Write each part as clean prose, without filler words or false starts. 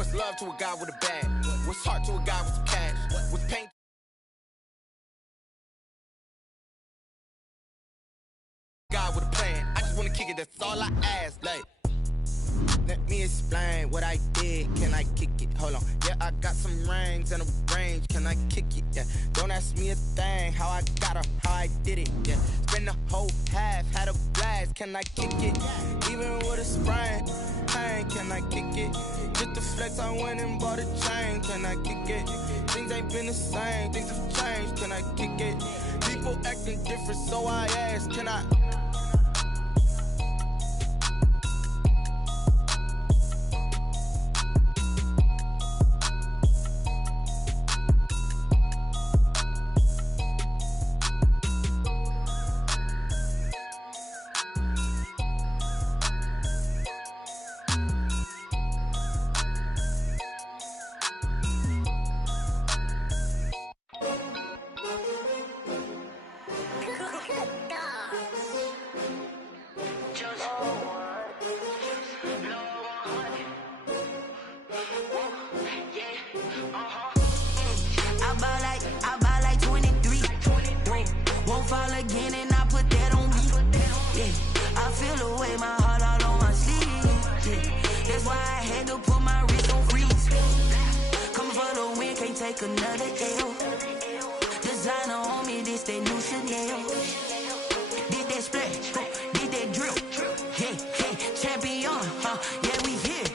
What's love to a guy with a bag? What's heart to a guy with some cash? What's pain? Guy with a plan. I just wanna kick it, that's all I ask. Like, let me explain what I did. Can I kick it? Hold on. Yeah, I got some rings and a range. Can I kick it? Yeah. Don't ask me a thing. How I got her, how I did it. Yeah. Spend the whole half, had a blast. Can I kick it? Even with a sprain. Pain, can I kick it? Just the flex, I went and bought a chain. Can I kick it? Things ain't been the same. Things have changed. Can I kick it? People acting different, so I ask. Can I? Fall again and I put that on me. Yeah, I feel away, my heart all on my sleeve. Yeah, that's why I had to put my wrist on freeze. Coming for the win, can't take another L. Designer on me, this that new Chanel. Did that splash, did that drill. Yeah, champion, yeah, we here.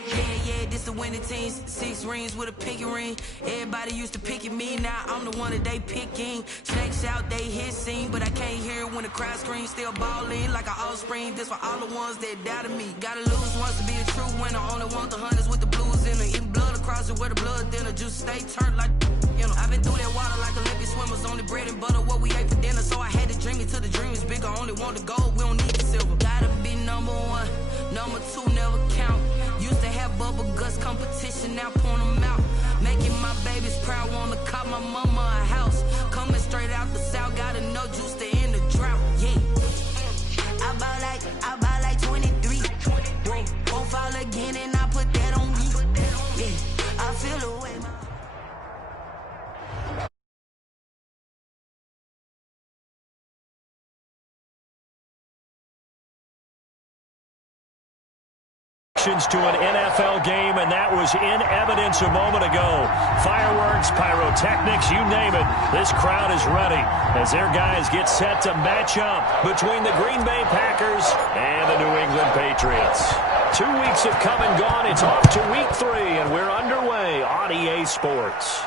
Yeah, this the winning teams. 6 rings with a pinky ring. Everybody used to pick at me, now I'm the one that they picking. Snakes out, they hit scene, but I can't hear it when the crowd screams. Still ballin' like an offspring. This for all the ones that doubted me. Gotta lose once to be a true winner. Only want the hunters with the blues in it. Eating blood across it where the blood dinner. Juice stay turned like, you know. I've been through that water like Olympic swimmers. Only bread and butter, what we ate for dinner. So I had to dream it till the dream is bigger. Only want the gold, we don't need the silver. Gotta be number 1, number 2 never count. Used to have bubble guts competition, now point them out. Making my babies proud, wanna cop my mama a house. Coming straight out the south, gotta know juice to end the drought. Yeah, I bought like 23. Won't fall again and I put that on me. Yeah, I feel away. To an NFL game, and that was in evidence a moment ago. Fireworks, pyrotechnics, you name it. This crowd is ready as their guys get set to match up between the Green Bay Packers and the New England Patriots. 2 weeks have come and gone. It's off to week 3, and we're underway on EA Sports.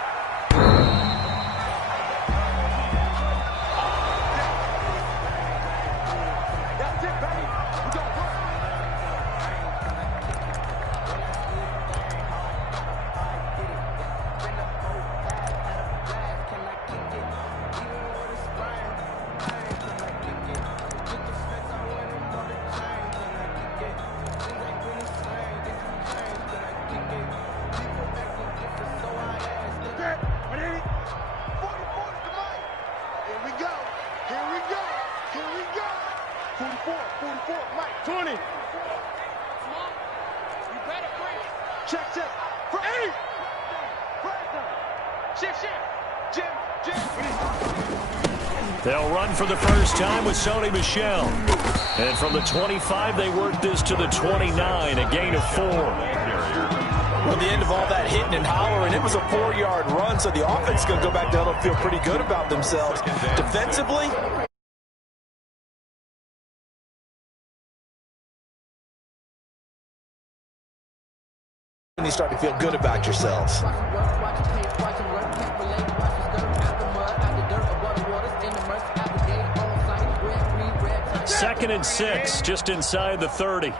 They'll run for the first time with Sony Michel. And from the 25, they work this to the 29, a gain of 4. Well, at the end of all that hitting and hollering, it was a 4-yard run, so the offense is going to go back down and feel pretty good about themselves. Defensively, and you start to feel good about yourselves. Second and 6, just inside the 30.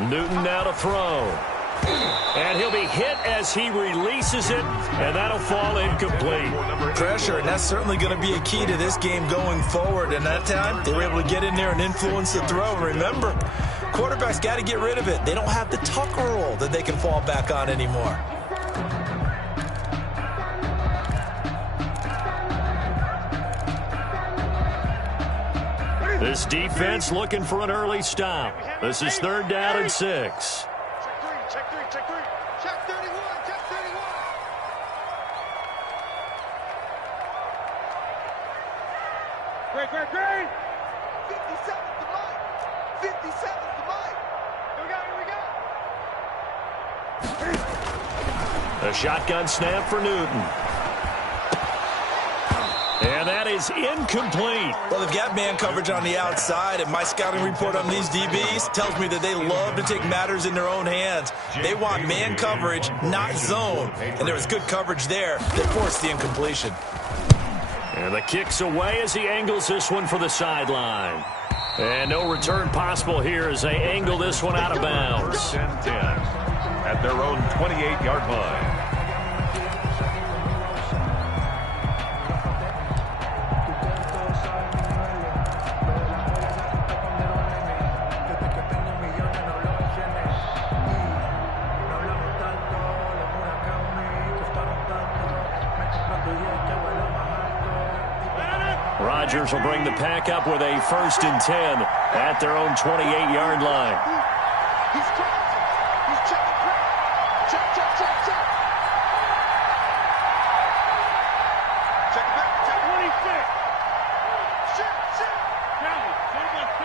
Newton now to throw. And he'll be hit as he releases it, and that'll fall incomplete. Pressure, and that's certainly going to be a key to this game going forward. And that time, they were able to get in there and influence the throw. And remember, quarterbacks got to get rid of it. They don't have the Tucker rule that they can fall back on anymore. This defense looking for an early stop. This is 3rd down and 6. Check 3. Check 31. Check 31. Great. 57's the mic. 57's the mic. Here we go. A shotgun snap for Newton. And that is incomplete. Well, they've got man coverage on the outside, and my scouting report on these DBs tells me that they love to take matters in their own hands. They want man coverage, not zone. And there was good coverage there that forced the incompletion. And the kick's away as he angles this one for the sideline. And no return possible here as they angle this one out of bounds. 10-10 at their own 28-yard line. Rodgers will bring the pack up with a 1st and 10 at their own 28-yard line. He's crossing. He's checking crowd. Check. Check it back. Check 26. Check. Kelly. Check.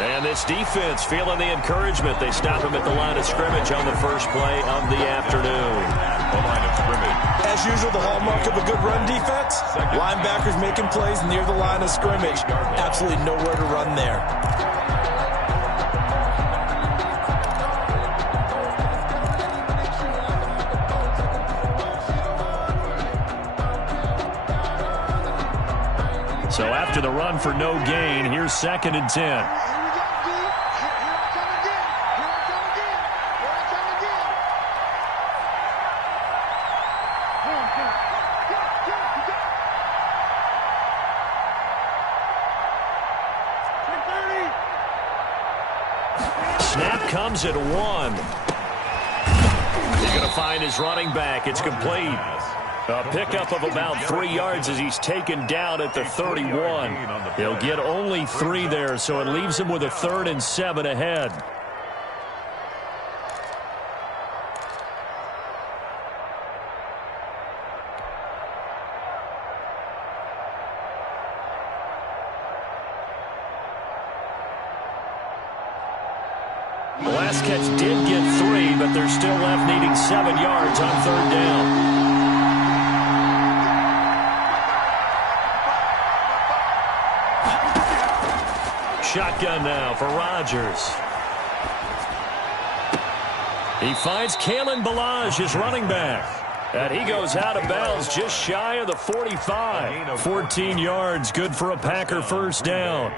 And this defense feeling the encouragement. They stop him at the line of scrimmage on the first play of the afternoon. The line of scrimmage. As usual, the hallmark of a good run defense, linebackers making plays near the line of scrimmage. Absolutely nowhere to run there. So after the run for no gain, here's 2nd and 10. Snap comes at 1. He's going to find his running back. It's complete. A pickup of about 3 yards as he's taken down at the 31. He'll get only 3 there, so it leaves him with a 3rd and 7 ahead. The last catch did get 3, but they're still left needing 7 yards on 3rd down. Shotgun now for Rodgers. He finds Kalen Ballage, his running back. And he goes out of bounds just shy of the 45. 14 yards, good for a Packer 1st down.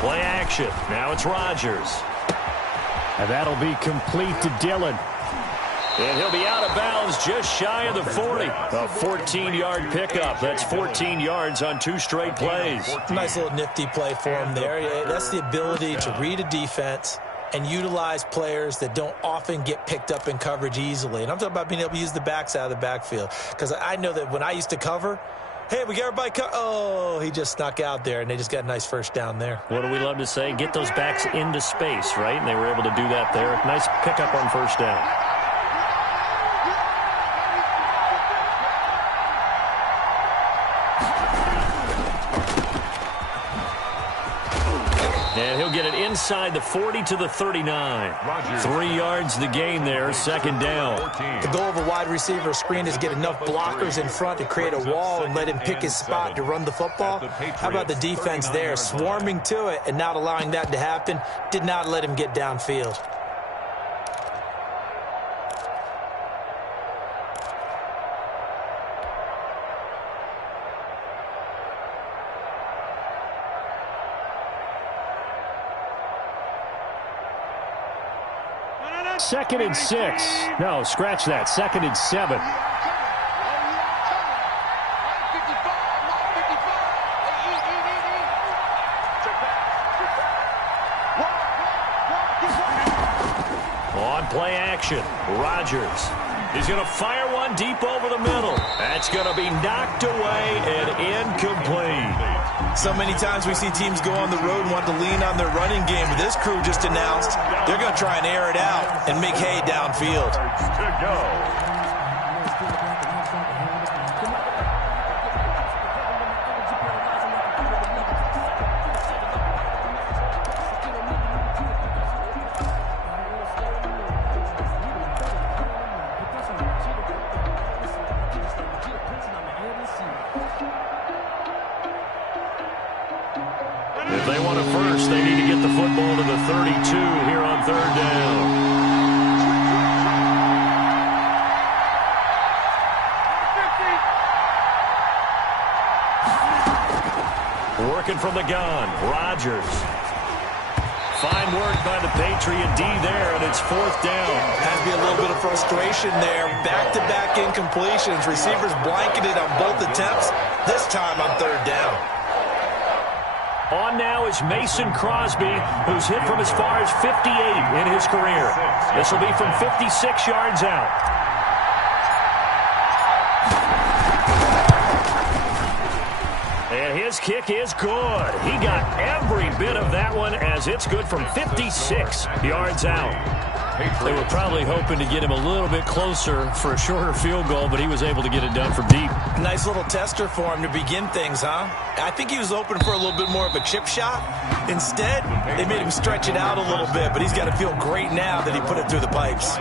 Play action. Now it's Rodgers. And that'll be complete to Dillon. And he'll be out of bounds just shy of the 40. A 14-yard pickup. That's 14 yards on 2 straight plays. Nice little nifty play for him there. That's the ability to read a defense and utilize players that don't often get picked up in coverage easily. And I'm talking about being able to use the backs out of the backfield. Because I know that when I used to cover, hey, we got everybody oh, he just snuck out there, and they just got a nice 1st down there. What do we love to say? Get those backs into space, right? And they were able to do that there. Nice pickup on 1st down. And he'll get it inside the 40 to the 39. 3 yards the gain there, 2nd down. The goal of a wide receiver screen is get enough blockers in front to create a wall and let him pick his spot to run the football. How about the defense there, swarming to it and not allowing that to happen? Did not let him get downfield. 2nd and 6. No, scratch that. 2nd and 7. On play action, Rodgers. He's going to fire one deep over the middle. That's going to be knocked away and incomplete. So many times we see teams go on the road and want to lean on their running game, but this crew just announced they're going to try and air it out and make hay downfield. To go. If they want a first, they need to get the football to the 32 here on 3rd down. Working from the gun, Rodgers. Fine work by the Patriot D there, and it's 4th down. Has to be a little bit of frustration there. Back-to-back incompletions. Receivers blanketed on both attempts, this time on 3rd down. On now is Mason Crosby, who's hit from as far as 58 in his career. This will be from 56 yards out. And his kick is good. He got every bit of that one as it's good from 56 yards out. They were probably hoping to get him a little bit closer for a shorter field goal, but he was able to get it done from deep. Nice little tester for him to begin things, huh? I think he was open for a little bit more of a chip shot. Instead, they made him stretch it out a little bit, but he's got to feel great now that he put it through the pipes.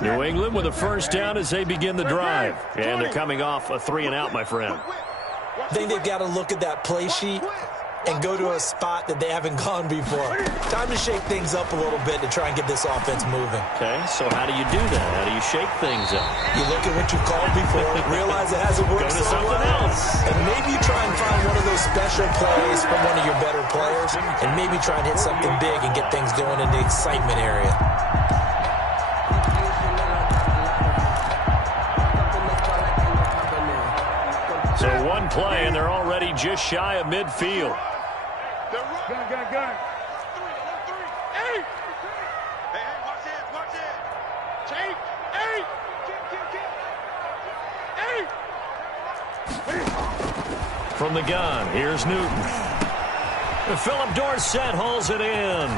New England with a first down as they begin the drive. And they're coming off a 3-and-out, my friend. I think they've got to look at that play sheet and go to a spot that they haven't gone before. Time to shake things up a little bit to try and get this offense moving. Okay, so how do you do that? How do you shake things up? You look at what you called before, realize it hasn't worked Go to so something well, else. and maybe you try and find one of those special plays from one of your better players, and maybe try and hit something big and get things going in the excitement area. So one play, and they're already just shy of midfield. Gun. 8. Hey, watch it. Take 8. From the gun, here's Newton. Philip Dorsett hauls it in.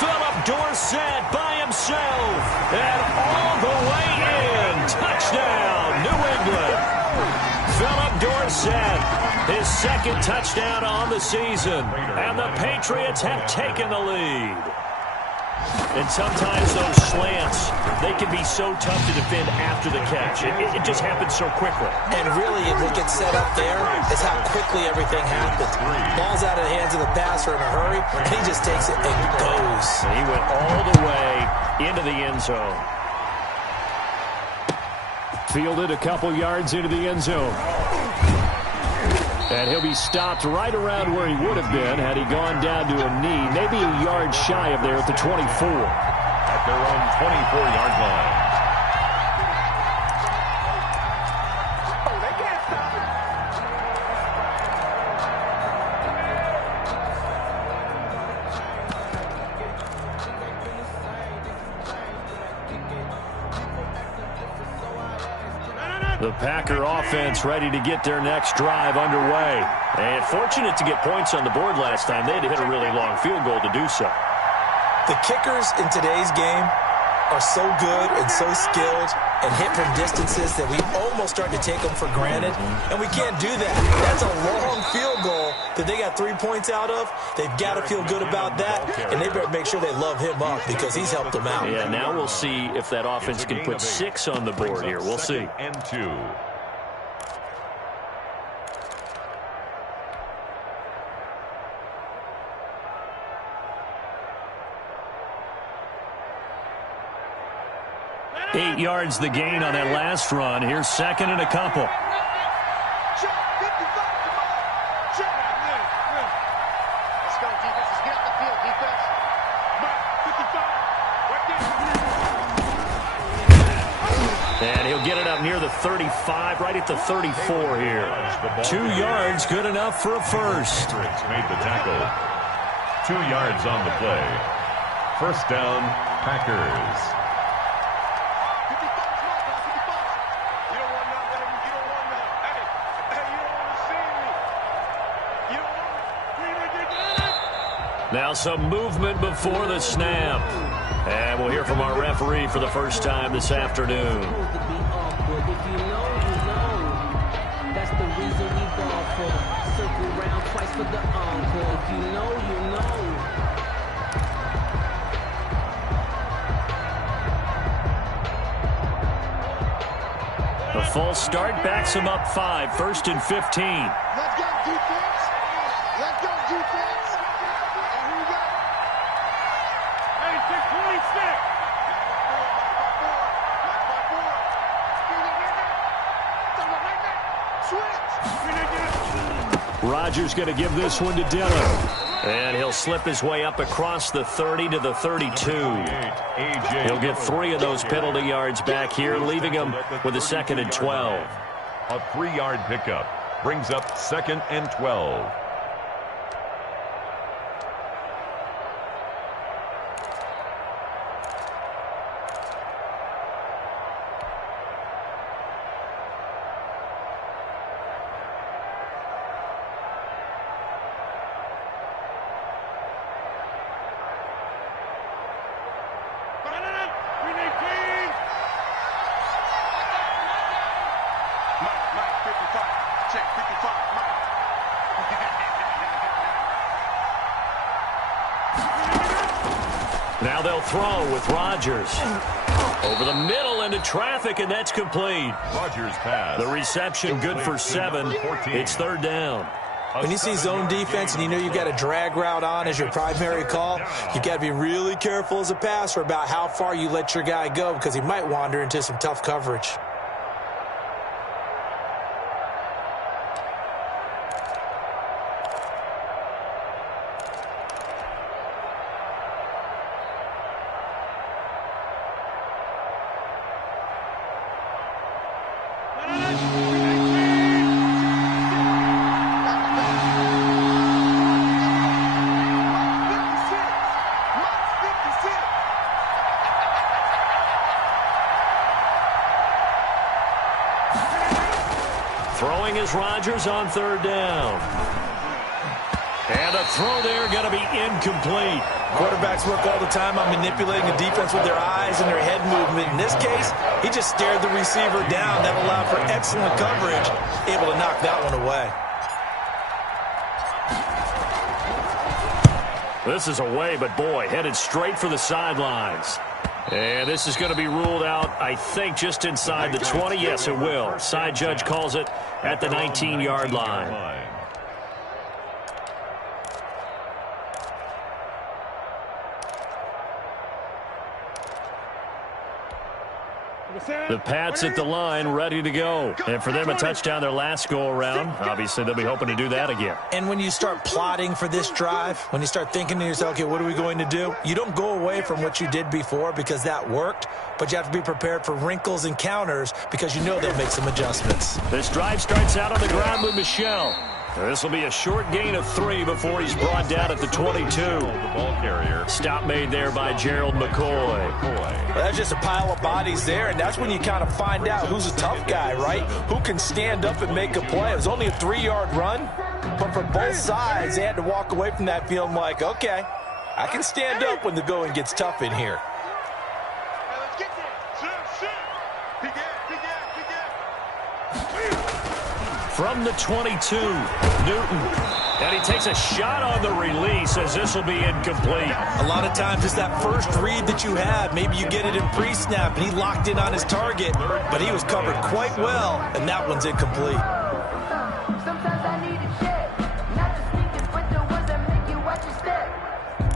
Philip Dorsett by himself, and all the way in. Touchdown, New England. Philip Dorsett, his 2nd touchdown on the season, and the Patriots have taken the lead. And sometimes those slants, they can be so tough to defend after the catch. It just happens so quickly. And really, what gets set up there is how quickly everything happens. Ball's out of the hands of the passer in a hurry, and he just takes it and goes. And he went all the way into the end zone. Fielded a couple yards into the end zone. And he'll be stopped right around where he would have been had he gone down to a knee, maybe a yard shy of there at the 24. At their own 24-yard line. The Packer offense ready to get their next drive underway. And fortunate to get points on the board last time. They had to hit a really long field goal to do so. The kickers in today's game are so good and so skilled and hit from distances that we almost start to take them for granted, and we can't do that. That's a long field goal that they got 3 points out of. They've got to feel good about that, and they better make sure they love him up because he's helped them out. Yeah, now we'll see if that offense can put 6 on the board here. We'll see. And 2. 8 yards the gain on that last run. Here's second and a couple. And he'll get it up near the 35, right at the 34 here. 2 yards, good enough for a first. Made the tackle. 2 yards on the play. First down, Packers. Now some movement before the snap. And we'll hear from our referee for the first time this afternoon. That's the reason we ball for. Circle round twice for the encore. If you know, you know. The false start backs him up 5, 1st and 15. Let's go, defense. Let's go, defense. And here we go. Hey, 626. Rodgers going to give this one to Dillon. And he'll slip his way up across the 30 to the 32. He'll get 3 of those penalty yards back here, leaving him with a 2nd and 12. A 3-yard pickup brings up 2nd and 12. Now they'll throw with Rodgers. Over the middle into traffic, and that's complete. Rodgers pass. The reception good for 7. It's 3rd down. When you see zone defense and you know you've got a drag route on as your primary call, you've got to be really careful as a passer about how far you let your guy go because he might wander into some tough coverage. Throwing is Rodgers on 3rd down. And a throw there going to be incomplete. Quarterbacks work all the time on manipulating the defense with their eyes and their head movement. In this case, he just stared the receiver down. That allowed for excellent coverage, able to knock that one away. This is away, but boy, headed straight for the sidelines. And this is going to be ruled out, I think, just inside the 20. Yes, it will. Side judge calls it at the 19-yard line. The Pats at the line, ready to go. And for them, a touchdown their last go-around. Obviously, they'll be hoping to do that again. And when you start plotting for this drive, when you start thinking to yourself, okay, what are we going to do? You don't go away from what you did before because that worked, but you have to be prepared for wrinkles and counters because you know they'll make some adjustments. This drive starts out on the ground with Michel. This will be a short gain of 3 before he's brought down at the 22. The ball carrier. Stop made there by Gerald McCoy. Well, that's just a pile of bodies there, and that's when you kind of find out who's a tough guy, right? Who can stand up and make a play. It was only a 3-yard run, but for both sides, they had to walk away from that feeling like, okay, I can stand up when the going gets tough in here. From the 22, Newton. And he takes a shot on the release as this will be incomplete. A lot of times it's that first read that you have. Maybe you get it in pre-snap, and he locked in on his target, but he was covered quite well, and that one's incomplete. Sometimes I need a check. Not the sneakers, but the ones that make you watch your step.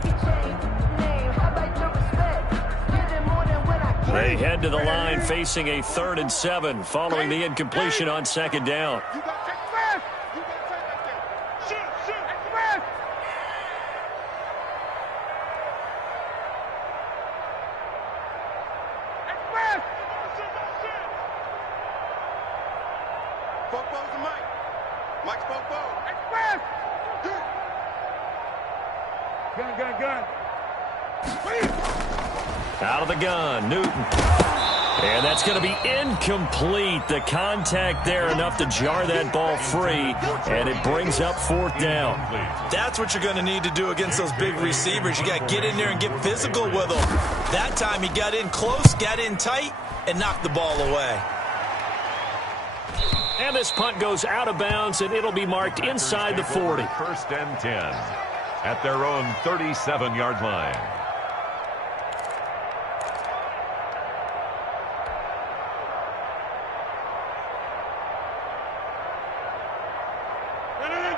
You change name, how about your respect? Get it more than when I They head to the line facing a 3rd and 7 following the incompletion on 2nd down. You got to take fast. You got to take like that. Shoot. Take fast. Take fast. Don't sit. Football's the mic. Mike's football. Take fast. Gun. Out of the gun, Newton. And that's going to be incomplete. The contact there enough to jar that ball free, and it brings up 4th down. That's what you're going to need to do against those big receivers. You got to get in there and get physical with them. That time he got in close, got in tight, and knocked the ball away. And this punt goes out of bounds, and it'll be marked inside the 40. 1st and 10 at their own 37-yard line.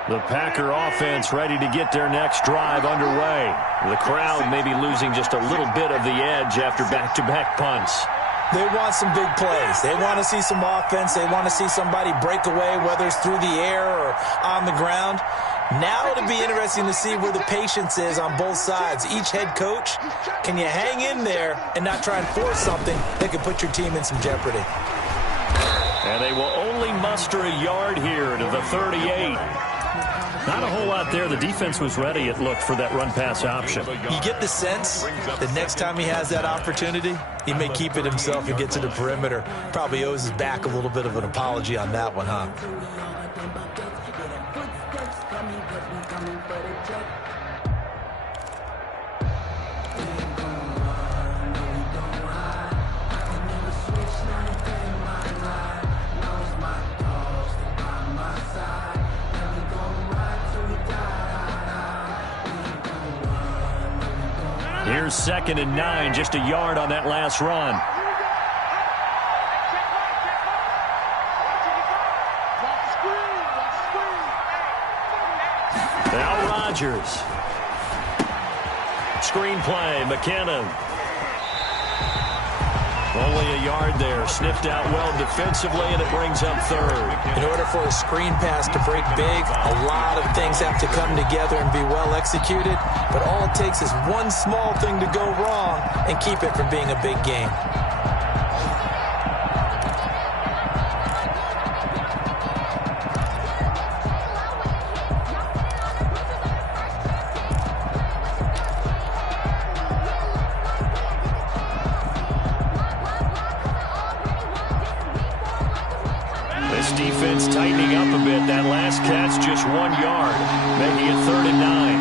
The Packer offense ready to get their next drive underway. The crowd may be losing just a little bit of the edge after back-to-back punts. They want some big plays. They want to see some offense. They want to see somebody break away, whether it's through the air or on the ground. Now it'll be interesting to see where the patience is on both sides. Each head coach, can you hang in there and not try and force something that could put your team in some jeopardy? And they will only muster a yard here to the 38. Not a whole lot there. The defense was ready, it looked, for that run-pass option. You get the sense that next time he has that opportunity, he may keep it himself and get to the perimeter. Probably owes his back a little bit of an apology on that one, huh? Here's 2nd and 9, just a yard on that last run. Now Rodgers. Screenplay, McKinnon. Only a yard there. Sniffed out well defensively, and it brings up 3rd. In order for a screen pass to break big, a lot of things have to come together and be well executed. But all it takes is one small thing to go wrong and keep it from being a big game. Defense tightening up a bit. That last catch just 1 yard, making it 3rd and 9.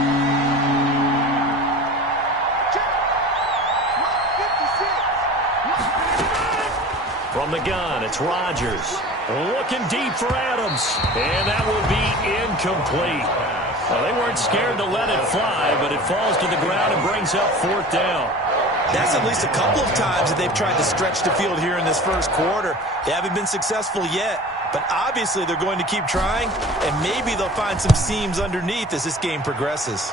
From the gun, it's Rodgers. Looking deep for Adams. And that will be incomplete. Well, they weren't scared to let it fly, but it falls to the ground and brings up 4th down. That's at least a couple of times that they've tried to stretch the field here in this first quarter. They haven't been successful yet. But obviously they're going to keep trying, and maybe they'll find some seams underneath as this game progresses.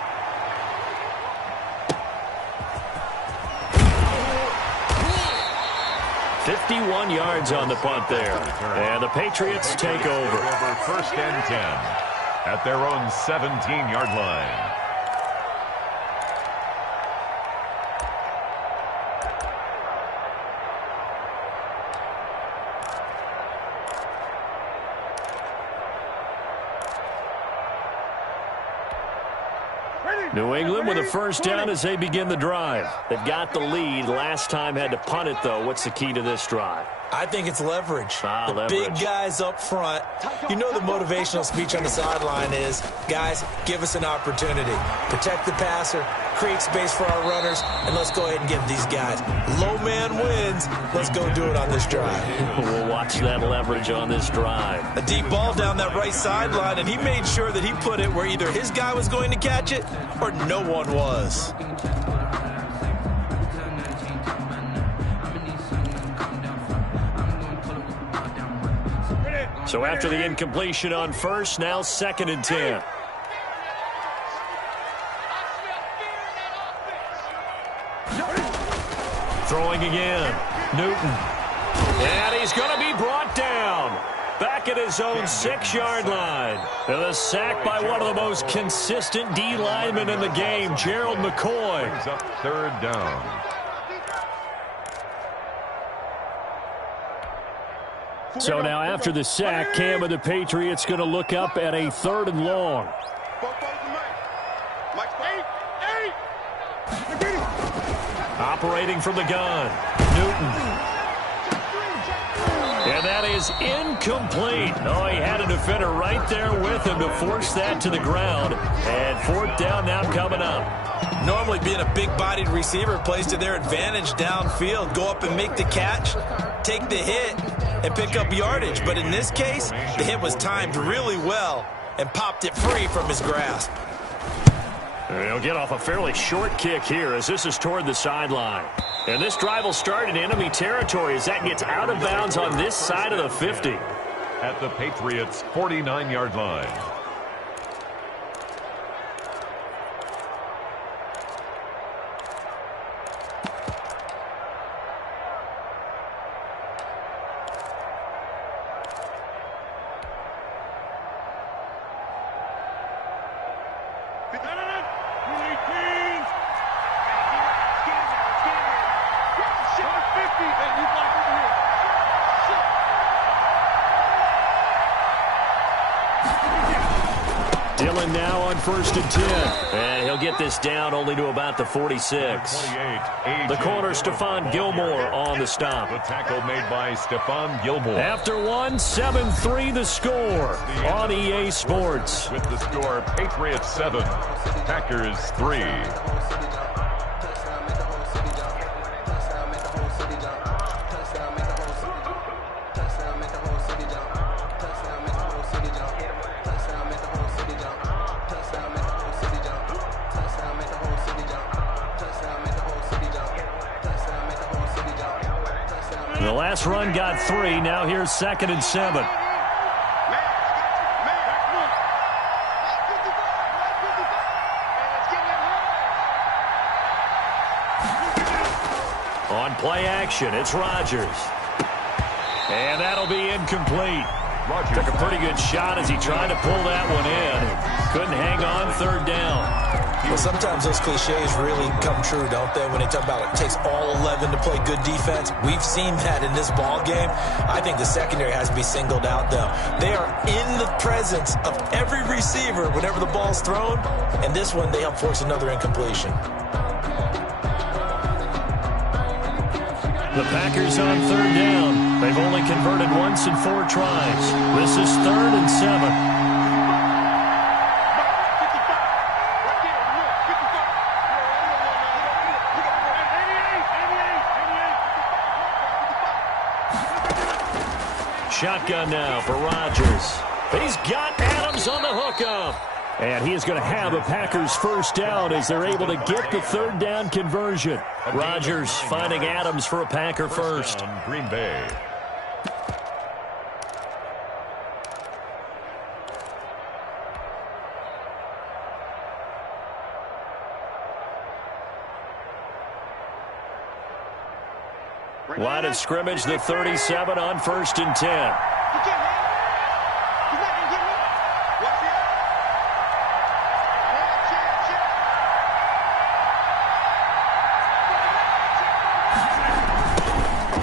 "51 yards on the punt there. And the Patriots take over. 1st and 10 at their own 17-yard line. New England with a 1st down as they begin the drive. They've got the lead. Last time had to punt it, though. What's the key to this drive? I think it's leverage. Leverage. Big guys up front. You know the motivational speech on the sideline is, guys, give us an opportunity. Protect the passer, create space for our runners, and let's go ahead and give these guys. Low man wins. Let's go do it on this drive. We'll watch that leverage on this drive. A deep ball down that right sideline, and he made sure that he put it where either his guy was going to catch it or no one was. So after the incompletion on 1st, now 2nd and 10. Throwing again. Newton. And he's going to be brought down. Back at his own 6-yard line. And a sack by one of the most consistent D linemen in the game, Gerald McCoy. Brings up third down. So now after the sack, Cam of the Patriots going to look up at a 3rd and long. Operating from the gun, Newton. And that is incomplete. Oh, he had a defender right there with him to force that to the ground. And 4th down now coming up. Normally being a big-bodied receiver plays to their advantage downfield. Go up and make the catch, take the hit, and pick up yardage. But in this case, the hit was timed really well and popped it free from his grasp. He'll get off a fairly short kick here as this is toward the sideline. And this drive will start in enemy territory as that gets out of bounds on this side of the 50. At the Patriots' 49-yard line. Dillon now on 1st and 10. And he'll get this down only to about the 46. The corner, Stephon Gilmore on the stop. The tackle made by Stephon Gilmore. After one, 7-3 the score on EA Sports. With the score, Patriots 7, Packers 3. The last run got 3. Now here's 2nd and 7. On play action, it's Rodgers. And that'll be incomplete. Took a pretty good shot as he tried to pull that one in. Couldn't hang on 3rd down. Well, sometimes those cliches really come true, don't they? When they talk about it takes all 11 to play good defense. We've seen that in this ball game. I think the secondary has to be singled out, though. They are in the presence of every receiver whenever the ball's thrown. And this one, they help force another incompletion. The Packers on 3rd down. They've only converted once in 4 tries. This is 3rd and 7. Shotgun now for Rodgers. He's got Adams on the hookup. And he is going to have a Packers 1st down as they're able to get the 3rd down conversion. Rodgers finding Adams for a Packer 1st. Green Bay. Line of scrimmage, the 37 on 1st and 10.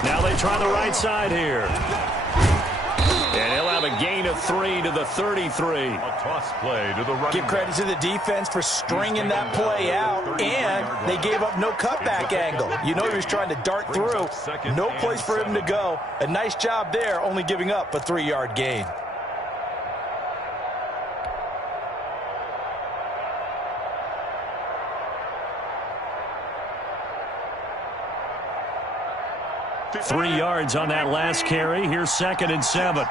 Now they try the right side here. And he'll have a gain of 3 to the 33. A toss play to the running Give credit to the defense for stringing that play out, and they gave up no cutback angle. You know he was trying to dart through. No place for him to go. A nice job there, only giving up a 3-yard gain. Three yards on that last carry. Here's 2nd and 7.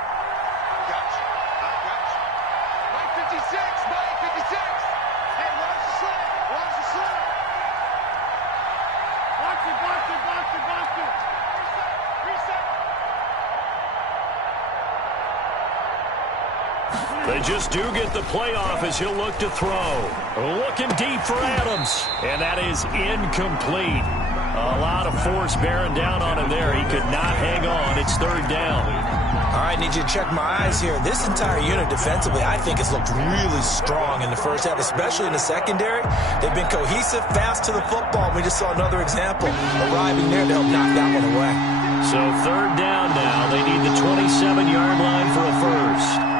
They just do get the playoff as he'll look to throw. Looking deep for Adams. And that is incomplete. A lot of force bearing down on him there. He could not hang on. It's third down. All right, need you to check my eyes here. This entire unit defensively, I think, has looked really strong in the first half, especially in the secondary. They've been cohesive, fast to the football. We just saw another example arriving there to help knock that one away. So third down now. They need the 27-yard line for a first.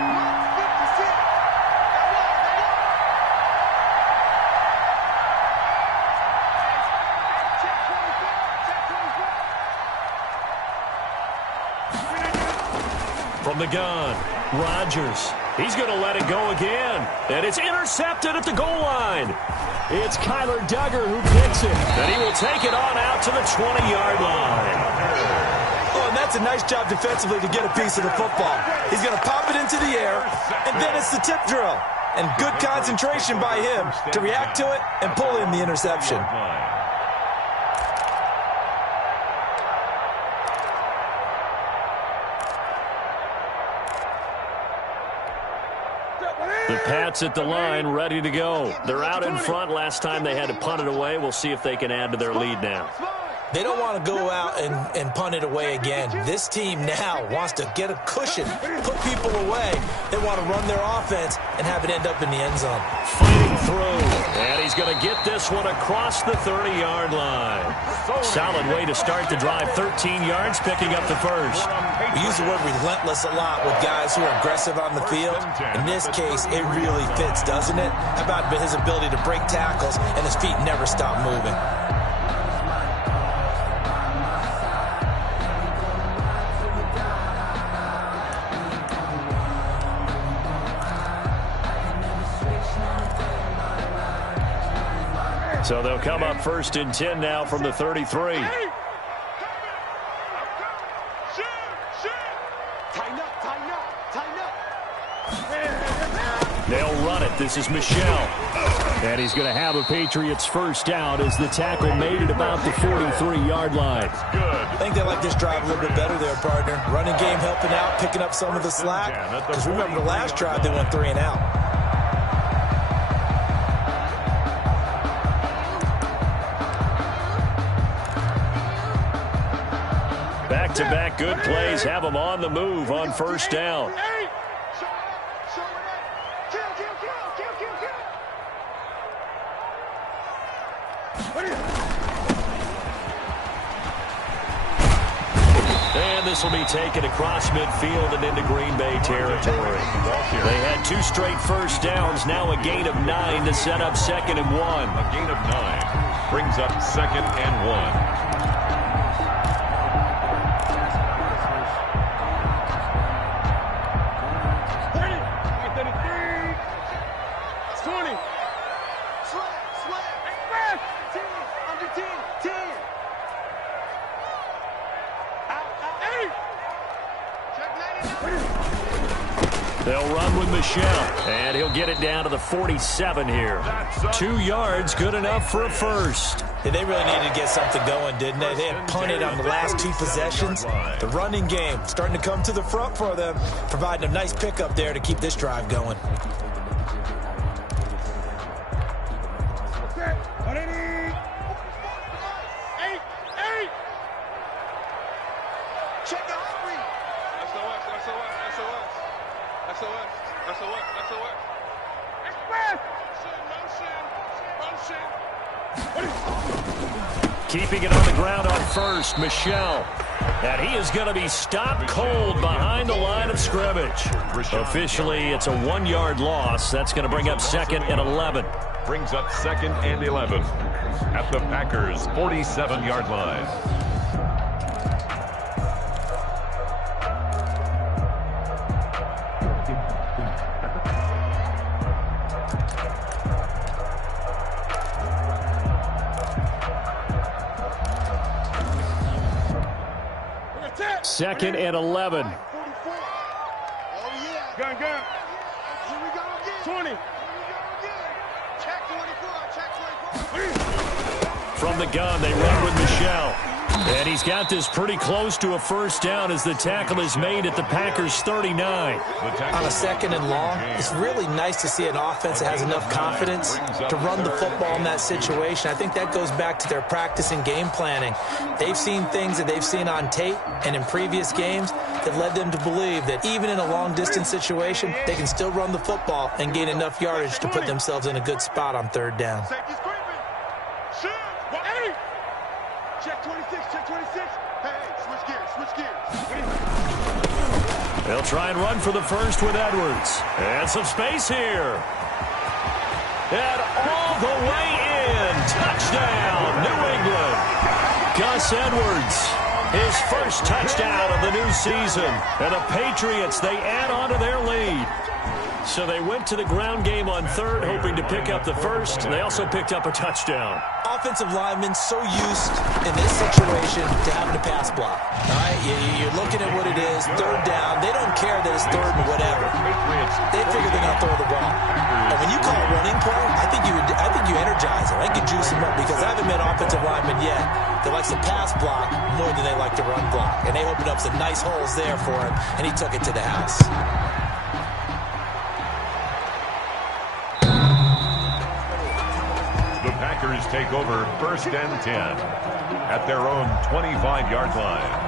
From the gun, Rodgers. He's going to let it go again. And it's intercepted at the goal line. It's Kyler Duggar who picks it. And he will take it on out to the 20-yard line. Oh, and that's a nice job defensively to get a piece of the football. He's going to pop it into the air, and then it's the tip drill. And good concentration by him to react to it and pull in the interception. The Pats at the line, ready to go. They're out in front. Last time they had to punt it away. We'll see if they can add to their lead now. They don't want to go out and punt it away again. This team now wants to get a cushion, put people away. They want to run their offense and have it end up in the end zone. Fighting through, and he's going to get this one across the 30-yard line. Solid way to start the drive. 13 yards, picking up the first. We use the word relentless a lot with guys who are aggressive on the field. In this case, it really fits, doesn't it? How about his ability to break tackles and his feet never stop moving? So they'll come up first and 10 now from the 33. They'll run it. This is Michel. And he's going to have a Patriots first down as the tackle made it about the 43-yard line. I think they like this drive a little bit better there, partner. Running game helping out, picking up some of the slack. Because remember the last drive, they went 3 and out. Back-to-back good plays have them on the move on first down. And this will be taken across midfield and into Green Bay territory. They had 2 straight first downs, now a gain of 9 to set up 2nd and 1. A gain of 9 brings up 2nd and 1. They'll run with Michel, and he'll get it down to the 47 here. 2 yards, good enough for a first. Yeah, they really needed to get something going, didn't they? They had punted on the last 2 possessions. The running game starting to come to the front for them, providing a nice pickup there to keep this drive going. Keeping it on the ground on first, Michel. And he is going to be stopped cold behind the line of scrimmage. Officially, it's a 1-yard loss. That's going to bring up 2nd and 11. Brings up 2nd and 11 at the Packers' 47-yard line. Second and 11. Oh, yeah. Gun. Here we go again. 20. Check 24. From the gun, they run with Michelle. And he's got this pretty close to a first down as the tackle is made at the Packers' 39. On a second and long, it's really nice to see an offense that has enough confidence to run the football in that situation. I think that goes back to their practice and game planning. They've seen things that they've seen on tape and in previous games that led them to believe that even in a long-distance situation, they can still run the football and gain enough yardage to put themselves in a good spot on third down. Check 26, check 26. Hey, switch gears. They'll try and run for the first with Edwards. And some space here. And all the way in. Touchdown, New England. Gus Edwards, his first touchdown of the new season. And the Patriots, they add on to their lead. So they went to the ground game on third, hoping to pick up the first. They also picked up a touchdown. Offensive linemen so used in this situation to having a pass block. All right, you're looking at what it is, third down. They don't care that it's third and whatever. They figure they're going to throw the ball. And when you call a running play, I think you energize them. I think you juice them up because I haven't met offensive linemen yet that likes to pass block more than they like to run block. And they opened up some nice holes there for him, and he took it to the house. The Packers take over first and 10 at their own 25-yard line.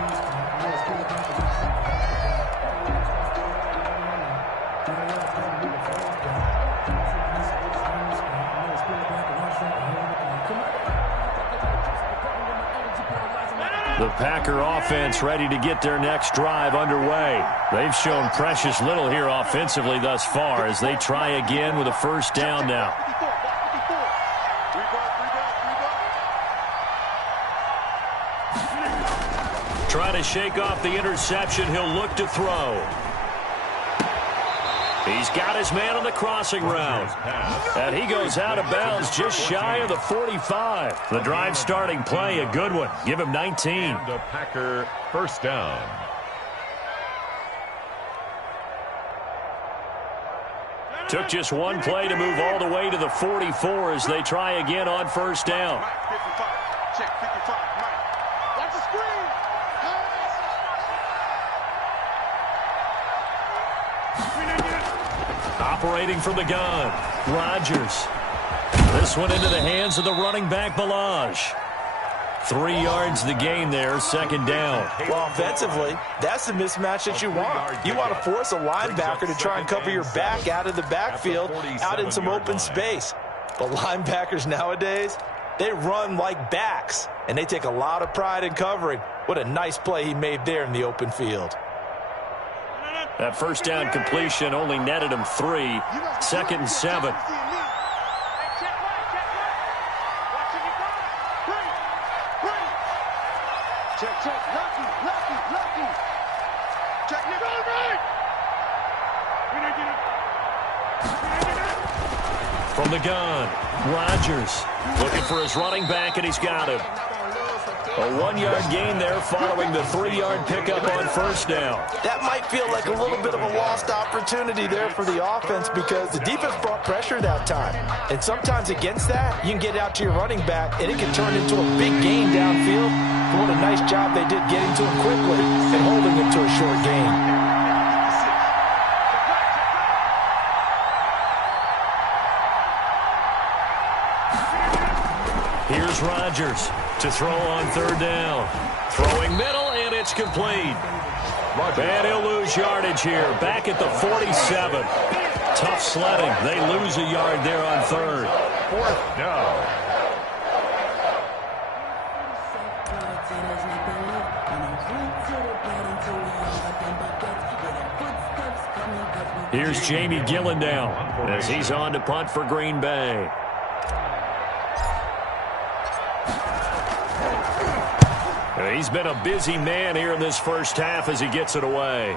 The Packer offense ready to get their next drive underway. They've shown precious little here offensively thus far as they try again with a first down now. Trying to shake off the interception. He'll look to throw. He's got his man on the crossing route. And he goes out of bounds just shy of the 45. The drive starting play, a good one. Give him 19. And a Packer first down. Took just one play to move all the way to the 44 as they try again on first down. Check 55, Mike. Watch the screen. Operating from the gun, Rodgers. This one into the hands of the running back, Balaj. 3 yards the gain there, second down. Well, offensively, that's the mismatch that you want. You want to force a linebacker to try and cover your back out of the backfield, out in some open space. But linebackers nowadays, they run like backs, and they take a lot of pride in covering. What a nice play he made there in the open field. That first down completion only netted him 3. Second and 7. Check, lucky. Check, From the gun, Rodgers looking for his running back, and he's got him. A 1-yard gain there following the 3-yard pickup on first down. That might feel like a little bit of a lost opportunity there for the offense because the defense brought pressure that time. And sometimes against that, you can get out to your running back, and it can turn into a big gain downfield. But what a nice job they did getting to him quickly and holding him to a short gain. Here's Rodgers to throw on third down. Throwing middle, and it's complete. And he'll lose yardage here. Back at the 47. Tough sledding. They lose a yard there on third. Fourth down. Here's Jamie Gillen now as he's on to punt for Green Bay. He's been a busy man here in this first half as he gets it away.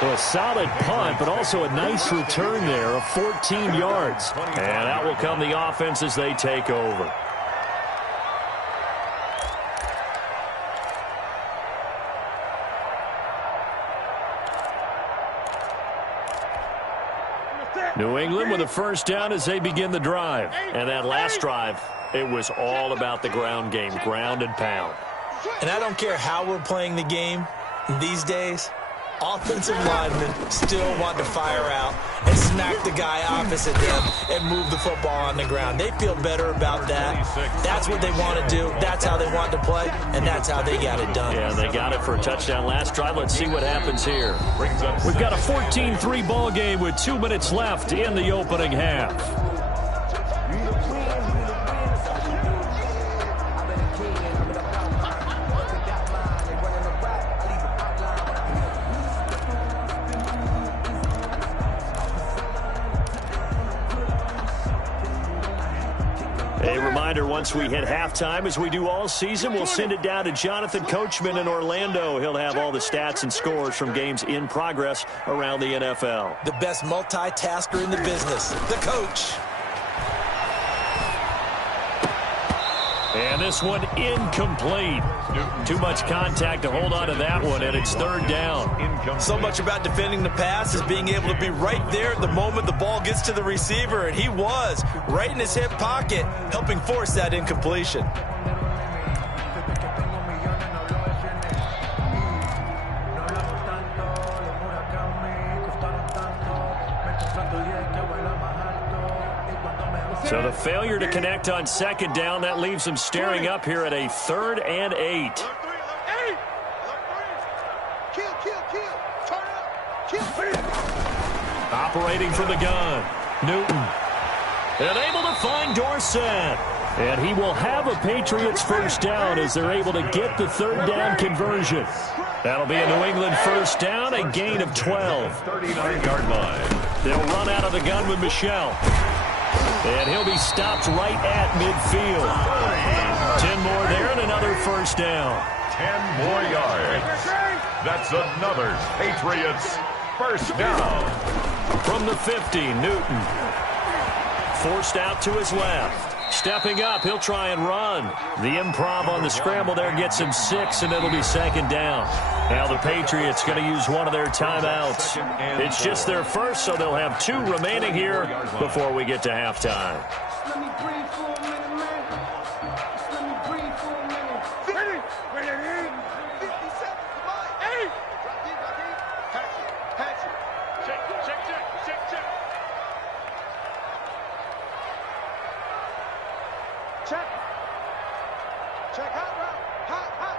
Well, a solid punt, but also a nice return there of 14 yards. And out will come the offense as they take over. New England with a first down as they begin the drive. And that last drive, it was all about the ground game, ground and pound. And I don't care how we're playing the game these days, offensive linemen still want to fire out and smack the guy opposite them and move the football on the ground. They feel better about that. That's what they want to do. That's how they want to play, and that's how they got it done. Yeah, they got it for a touchdown last drive. Let's see what happens here. We've got a 14-3 ball game with 2 minutes left in the opening half. A reminder, once we hit halftime, as we do all season, we'll send it down to Jonathan Coachman in Orlando. He'll have all the stats and scores from games in progress around the NFL. The best multitasker in the business, the coach. And this one incomplete. Too much contact to hold on to that one, and it's third down. So much about defending the pass is being able to be right there at the moment the ball gets to the receiver, and he was right in his hip pocket, helping force that incompletion. So the failure to connect on second down, that leaves them staring up here at a 3rd and 8. Operating from the gun, Newton. And able to find Dorsett. And he will have a Patriots first down as they're able to get the third down conversion. That'll be a New England first down, a gain of 12. 39-yard line. They'll run out of the gun with Michel. And he'll be stopped right at midfield. 10 more there and another first down. 10 more yards. That's another Patriots first down. From the 50, Newton. Forced out to his left. Stepping up, he'll try and run. The improv on the scramble there gets him 6, and it'll be second down. Now the Patriots going to use one of their timeouts. It's just their first, so they'll have 2 remaining here before we get to halftime. Let me breathe for a minute, man. Just let me breathe for a minute. Ready? 50 seconds, come on. Hey! Drop deep. Patch it. Check. Check, hot route. Hot.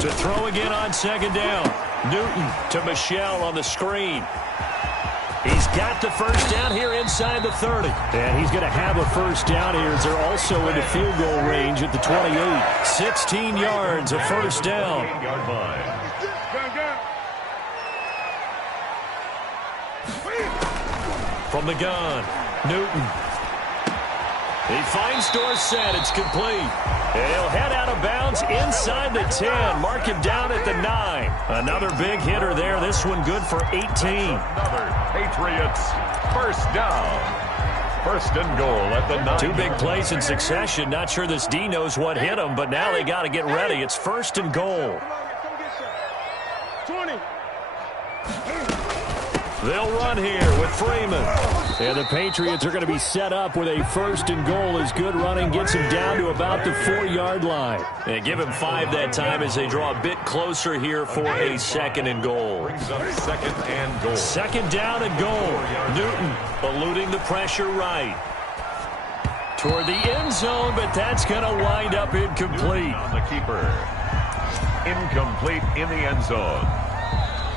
To throw again on second down. Newton to Michel on the screen. He's got the first down here inside the 30. And he's going to have a first down here as they're also into field goal range at the 28. 16 yards, a first down. Yard line. From the gun, Newton. He finds Dorsett. It's complete. And he'll head out of bounds inside the 10. Mark him down at the 9. Another big hitter there. This one good for 18. Another Patriots first down. First and goal at the 9. 2 big plays in succession. Not sure this D knows what hit him, but now they got to get ready. It's first and goal. 20. They'll run here with Freeman. And the Patriots are going to be set up with a first and goal as good running gets him down to about the 4-yard line. And give him 5 that time as they draw a bit closer here for a second and goal. Brings up second and goal. Second down and goal. Newton eluding the pressure right. Toward the end zone, but that's going to wind up incomplete. On the keeper. Incomplete in the end zone.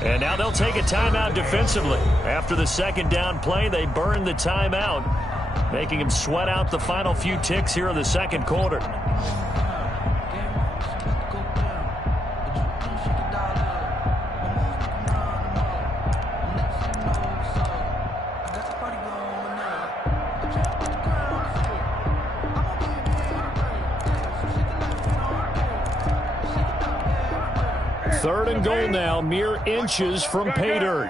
And now they'll take a timeout defensively. After the second down play, they burn the timeout, making him sweat out the final few ticks here in the second quarter. Third and goal now, mere inches from pay dirt.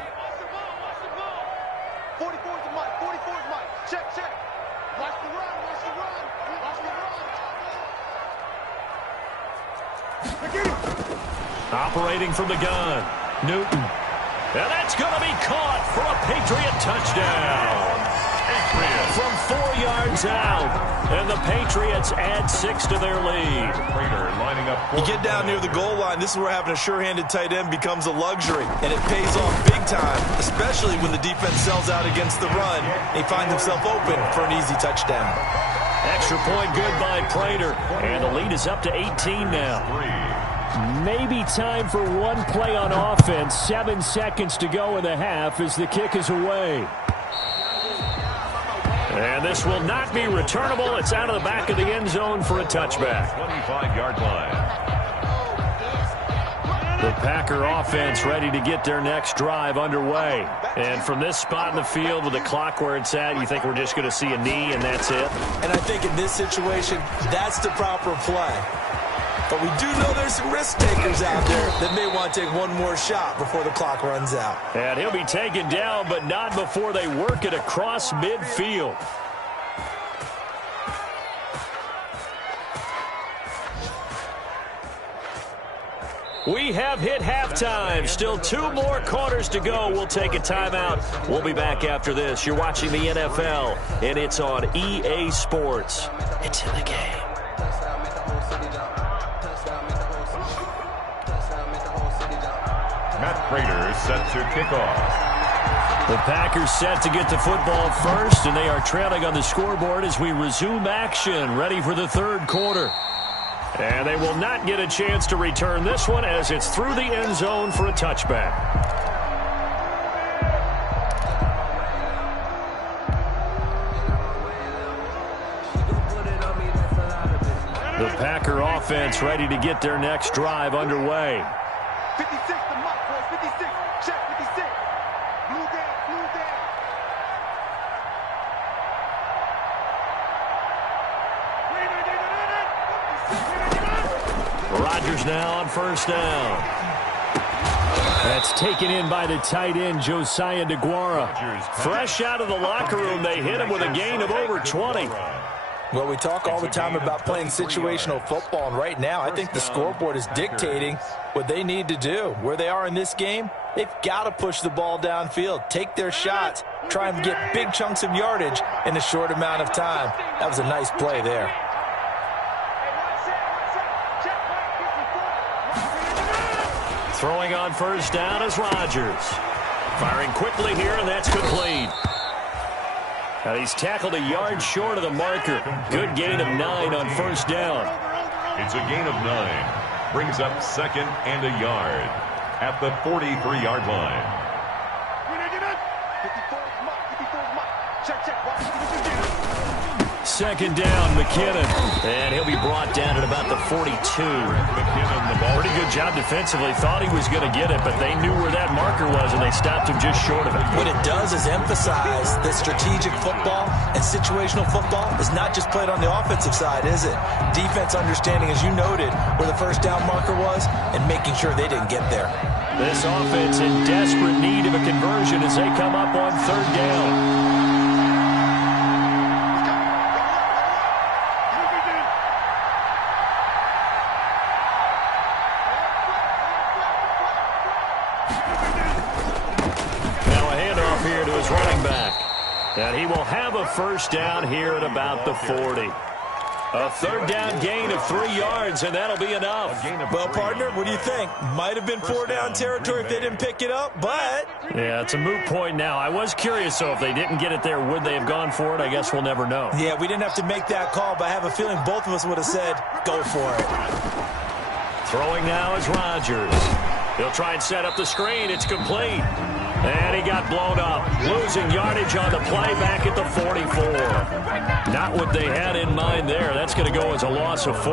44's the mic. 44's mic. Check. Watch the run. Operating from the gun. Newton. And that's going to be caught for a Patriot touchdown. From 4 yards out. And the Patriots add 6 to their lead. Lining up. You get down near the goal line, this is where having a sure-handed tight end becomes a luxury. And it pays off big time, especially when the defense sells out against the run. He finds himself open for an easy touchdown. Extra point good by Prater. And the lead is up to 18 now. Maybe time for one play on offense. 7 seconds to go in the half as the kick is away. And this will not be returnable. It's out of the back of the end zone for a touchback. 25-yard line. The Packer offense ready to get their next drive underway. And from this spot in the field with the clock where it's at, you think we're just going to see a knee and that's it? And I think in this situation, that's the proper play. But we do know there's some risk takers out there that may want to take one more shot before the clock runs out. And he'll be taken down, but not before they work it across midfield. We have hit halftime. Still 2 more quarters to go. We'll take a timeout. We'll be back after this. You're watching the NFL, and it's on EA Sports. It's in the game. Matt Prater set to kick off. The Packers set to get the football first, and they are trailing on the scoreboard as we resume action, ready for the third quarter. And they will not get a chance to return this one as it's through the end zone for a touchback. The Packer offense ready to get their next drive underway. 56 to Mike, boys. 56. Check 56. Blue down, blue down. Rodgers now on first down. That's taken in by the tight end, Josiah DeGuara. Fresh out of the locker room, they hit him with a gain of over 20. Well, we talk all the time about playing situational football, and right now I think the scoreboard is dictating what they need to do. Where they are in this game, they've got to push the ball downfield, take their shots, try and get big chunks of yardage in a short amount of time. That was a nice play there. Throwing on first down is Rodgers. Firing quickly here, and that's complete. And he's tackled a yard short of the marker. Good gain of 9 on first down. It's a gain of 9. Brings up second and a yard at the 43-yard line. 54 check. Second down, McKinnon. And he'll be brought down at about the 42. Pretty good job defensively. Thought he was going to get it, but they knew where that marker was, and they stopped him just short of it. What it does is emphasize that strategic football and situational football is not just played on the offensive side, is it? Defense understanding, as you noted, where the first down marker was and making sure they didn't get there. This offense in desperate need of a conversion as they come up on third down. And he will have a first down here at about the 40. A third down gain of 3 yards, and that'll be enough. Well, partner, what do you think? Might have been 4 down territory if they didn't pick it up, but... Yeah, it's a moot point now. I was curious, though, if they didn't get it there, would they have gone for it? I guess we'll never know. Yeah, we didn't have to make that call, but I have a feeling both of us would have said, go for it. Throwing now is Rodgers. He'll try and set up the screen. It's complete. And he got blown up. Losing yardage on the play back at the 44. Not what they had in mind there. That's going to go as a loss of 4.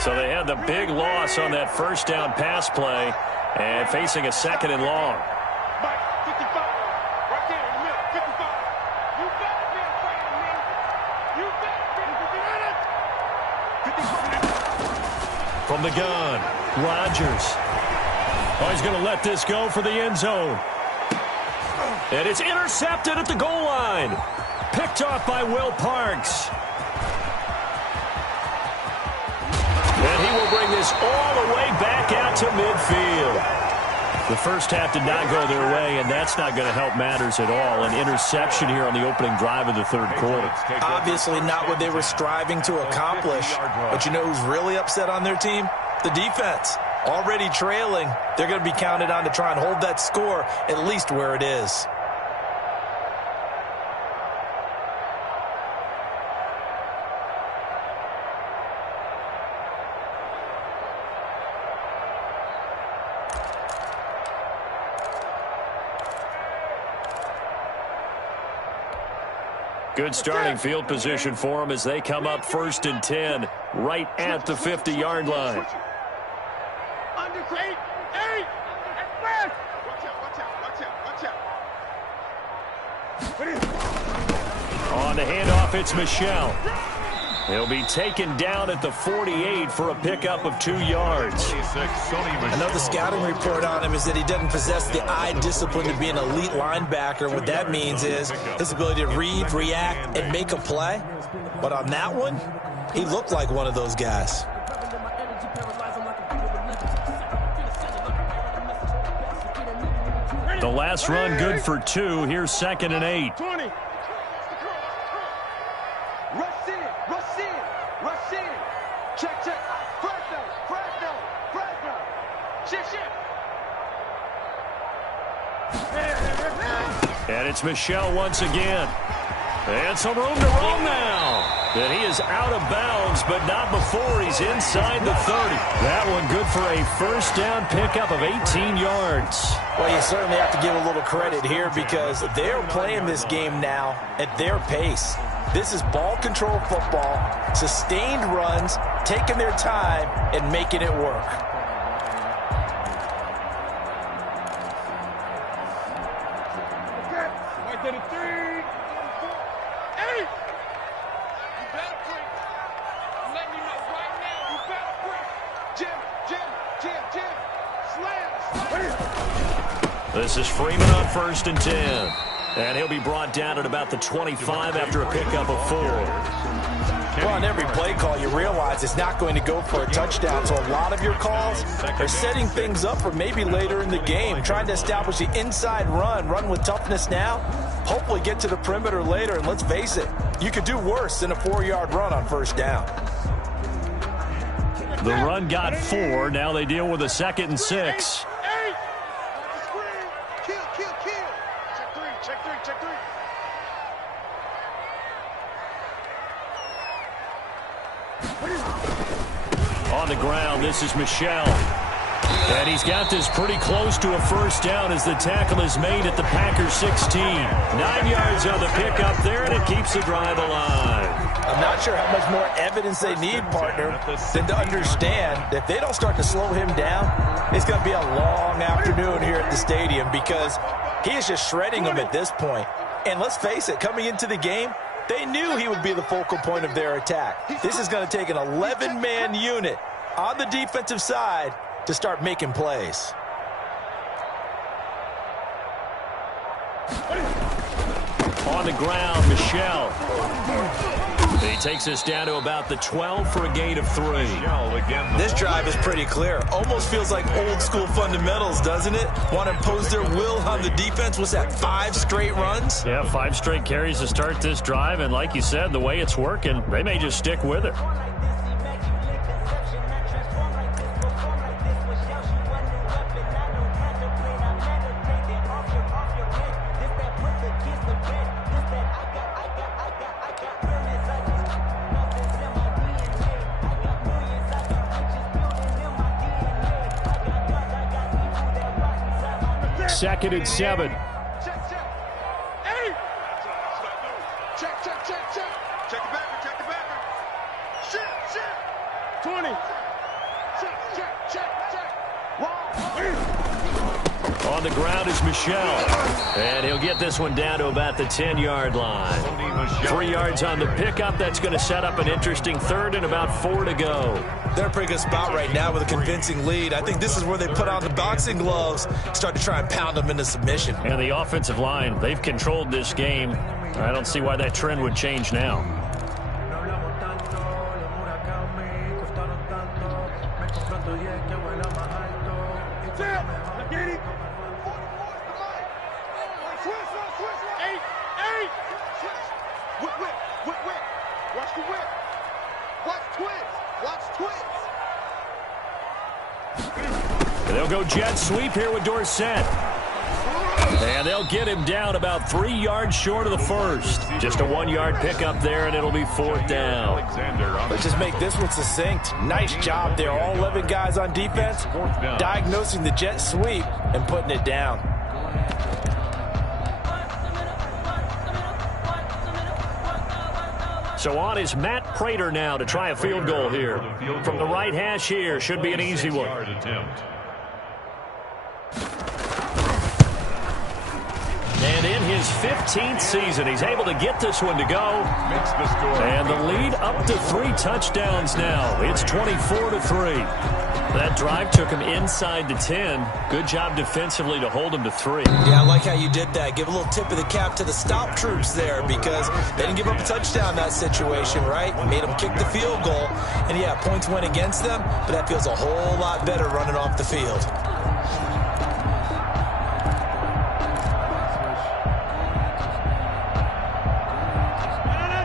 So they had the big loss on that first down pass play and facing a second and long. From the gun, Rodgers. Oh, he's going to let this go for the end zone. And it's intercepted at the goal line. Picked off by Will Parks. And he will bring this all the way back out to midfield. The first half did not go their way, and that's not going to help matters at all. An interception here on the opening drive of the third quarter. Obviously not what they were striving to accomplish. But you know who's really upset on their team? The defense. Already trailing. They're going to be counted on to try and hold that score at least where it is. Good starting field position for them as they come up 1st and 10, right at the 50-yard line. Under 8, 8, and fast. Watch out. On the handoff, it's Michel. He'll be taken down at the 48 for a pickup of 2 yards. I know the scouting report on him is that he doesn't possess the eye discipline to be an elite linebacker. What that means is his ability to read, react, and make a play. But on that one, he looked like one of those guys. The last run good for 2. Here's 2nd and 8. 20. Rush in. Check. Fresno. Shit. And it's Michel once again. And some room to roam now. And he is out of bounds, but not before he's inside the 30. That one good for a first down pickup of 18 yards. Well, you certainly have to give a little credit here because they're playing this game now at their pace. This is ball control football, sustained runs, taking their time, and making it work. Right to the 3, 4, 8. You better break. I'm letting you know right now. You better break. Jam. Slam. This is Freeman on 1st and 10. And he'll be brought down at about the 25 after a pickup of 4. Well, on every play call, you realize it's not going to go for a touchdown. So a lot of your calls are setting things up for maybe later in the game, trying to establish the inside run with toughness now, hopefully get to the perimeter later. And let's face it, you could do worse than a 4-yard run on 1st down. The run got 4. Now they deal with a 2nd and 6. On the ground, this is Michel. And he's got this pretty close to a first down as the tackle is made at the Packers 16. 9 yards on the pickup there, and it keeps the drive alive. I'm not sure how much more evidence they need, partner, than to understand that if they don't start to slow him down, it's going to be a long afternoon here at the stadium because he is just shredding them at this point. And let's face it, coming into the game, they knew he would be the focal point of their attack. This is going to take an 11-man unit on the defensive side to start making plays. On the ground, Michel. He takes us down to about the 12 for a gain of 3. This drive is pretty clear. Almost feels like old school fundamentals, doesn't it? Want to impose their will on the defense. Was that 5 straight runs? Yeah, 5 straight carries to start this drive. And like you said, the way it's working, they may just stick with it. Second and 7. Check. 8. Check. Check the backer. Shit. 20. Check. Wow. On the ground is Michel. And he'll get this one down to about the 10-yard line. 3 yards on the pickup. That's going to set up an interesting third and about 4 to go. They're in a pretty good spot right now with a convincing lead. I think this is where they put on the boxing gloves, start to try and pound them into submission. And the offensive line, they've controlled this game. I don't see why that trend would change now. Watch the whip. Watch twist. Watch twist. They'll go jet sweep here with Dorsett. And they'll get him down about 3 yards short of the first. Just a 1-yard pickup there, and it'll be 4th down. Let's just make this one succinct. Nice job there. All 11 guys on defense diagnosing the jet sweep and putting it down. So on is Matt Prater now to try a field goal here. From the right hash here, should be an easy one. And in his 15th season, he's able to get this one to go. And the lead up to 3 touchdowns now. It's 24-3. That drive took him inside the 10. Good job defensively to hold him to 3. Yeah, I like how you did that. Give a little tip of the cap to the stop troops there because they didn't give up a touchdown in that situation, right? Made them kick the field goal. And, yeah, points went against them, but that feels a whole lot better running off the field.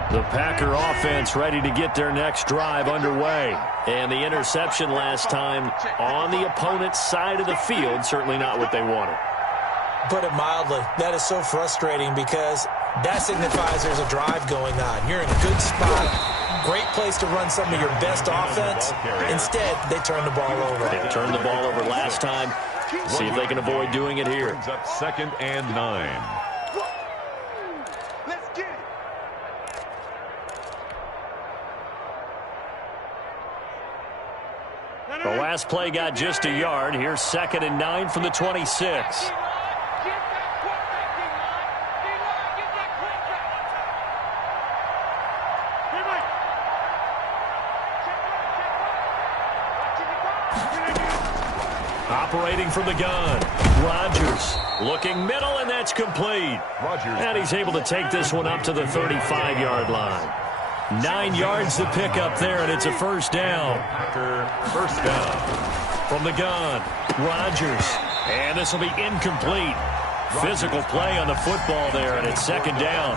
The Packer offense ready to get their next drive underway. And the interception last time on the opponent's side of the field, certainly not what they wanted. Put it mildly, that is so frustrating because that signifies there's a drive going on. You're in a good spot. Great place to run some of your best offense. Instead, they turn the ball over. They turned the ball over last time. See if they can avoid doing it here. Brings up 2nd and 9. The last play got just a yard. Here's 2nd and 9 from the 26. Operating from the gun, Rodgers looking middle, and that's complete. And he's able to take this one up to the 35-yard line. 9 yards to pick up there, and it's a 1st down. First down. From the gun, Rodgers. And this will be incomplete. Physical play on the football there, and it's 2nd down.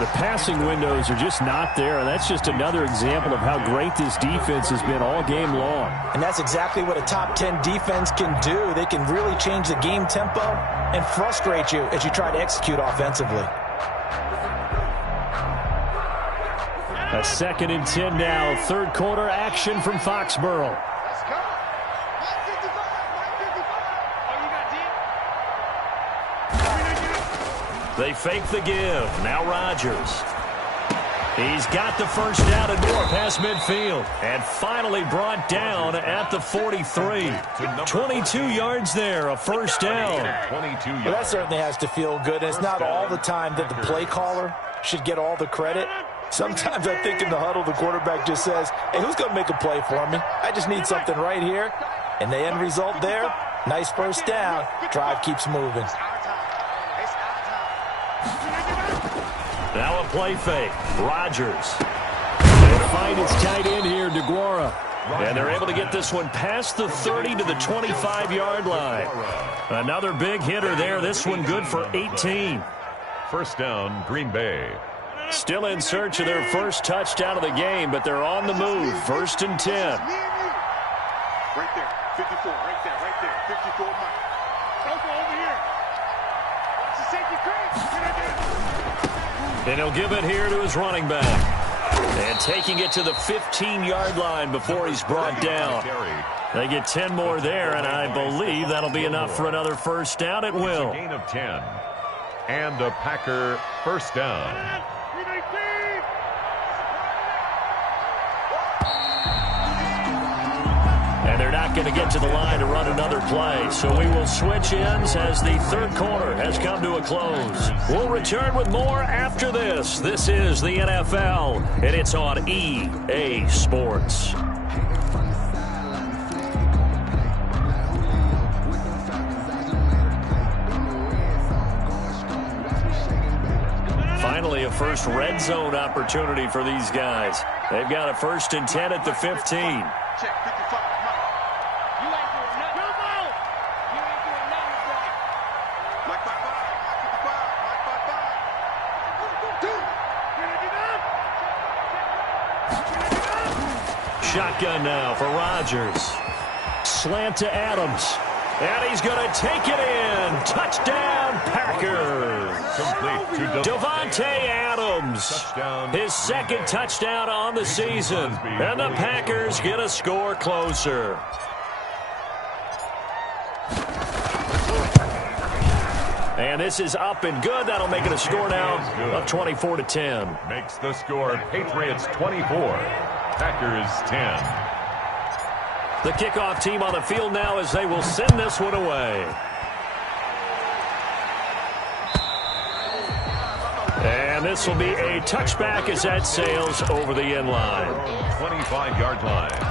The passing windows are just not there, and that's just another example of how great this defense has been all game long. And that's exactly what a top 10 defense can do. They can really change the game tempo and frustrate you as you try to execute offensively. A 2nd and 10 now. 3rd quarter action from Foxborough. They fake the give. Now Rodgers. He's got the 1st down and more past midfield. And finally brought down at the 43. 22 yards there, a 1st down. Well, that certainly has to feel good. And it's not all the time that the play caller should get all the credit. Sometimes I think in the huddle, the quarterback just says, hey, who's going to make a play for me? I just need something right here. And the end result there, nice 1st down. Drive keeps moving. Now a play fake. Rodgers. They'll find his tight end here, DeGuara. And they're able to get this one past the 30 to the 25-yard line. Another big hitter there. This one good for 18. 1st down, Green Bay. Still in search of their 1st touchdown of the game, but they're on the move. 1st and 10. Right there, 54, right there, 54. Over here. It's a safety crease. And he'll give it here to his running back. And taking it to the 15-yard line before he's brought down. They get 10 more there, and I believe that'll be enough for another 1st down. It will. Gain of 10. And a Packer 1st down. And they're not going to get to the line to run another play. So we will switch ends as the third quarter has come to a close. We'll return with more after this. This is the NFL, and it's on EA Sports. Finally, a first red zone opportunity for these guys. They've got a 1st and 10 at the 15. Check 55, Mike. You ain't doing nothing. You ain't doing nothing today. Mike 55, Mike 55. Shotgun now for Rodgers. Slant to Adams. And he's going to take it in. Touchdown, Packers. Complete to Davante Adams. Touchdown. His second touchdown on the season. And the Packers get a score closer. And this is up and good. That'll make it a score now of 24-10. Makes the score Patriots 24, Packers 10. The kickoff team on the field now as they will send this one away. And this will be a touchback as that sails over the end line. 25-yard line.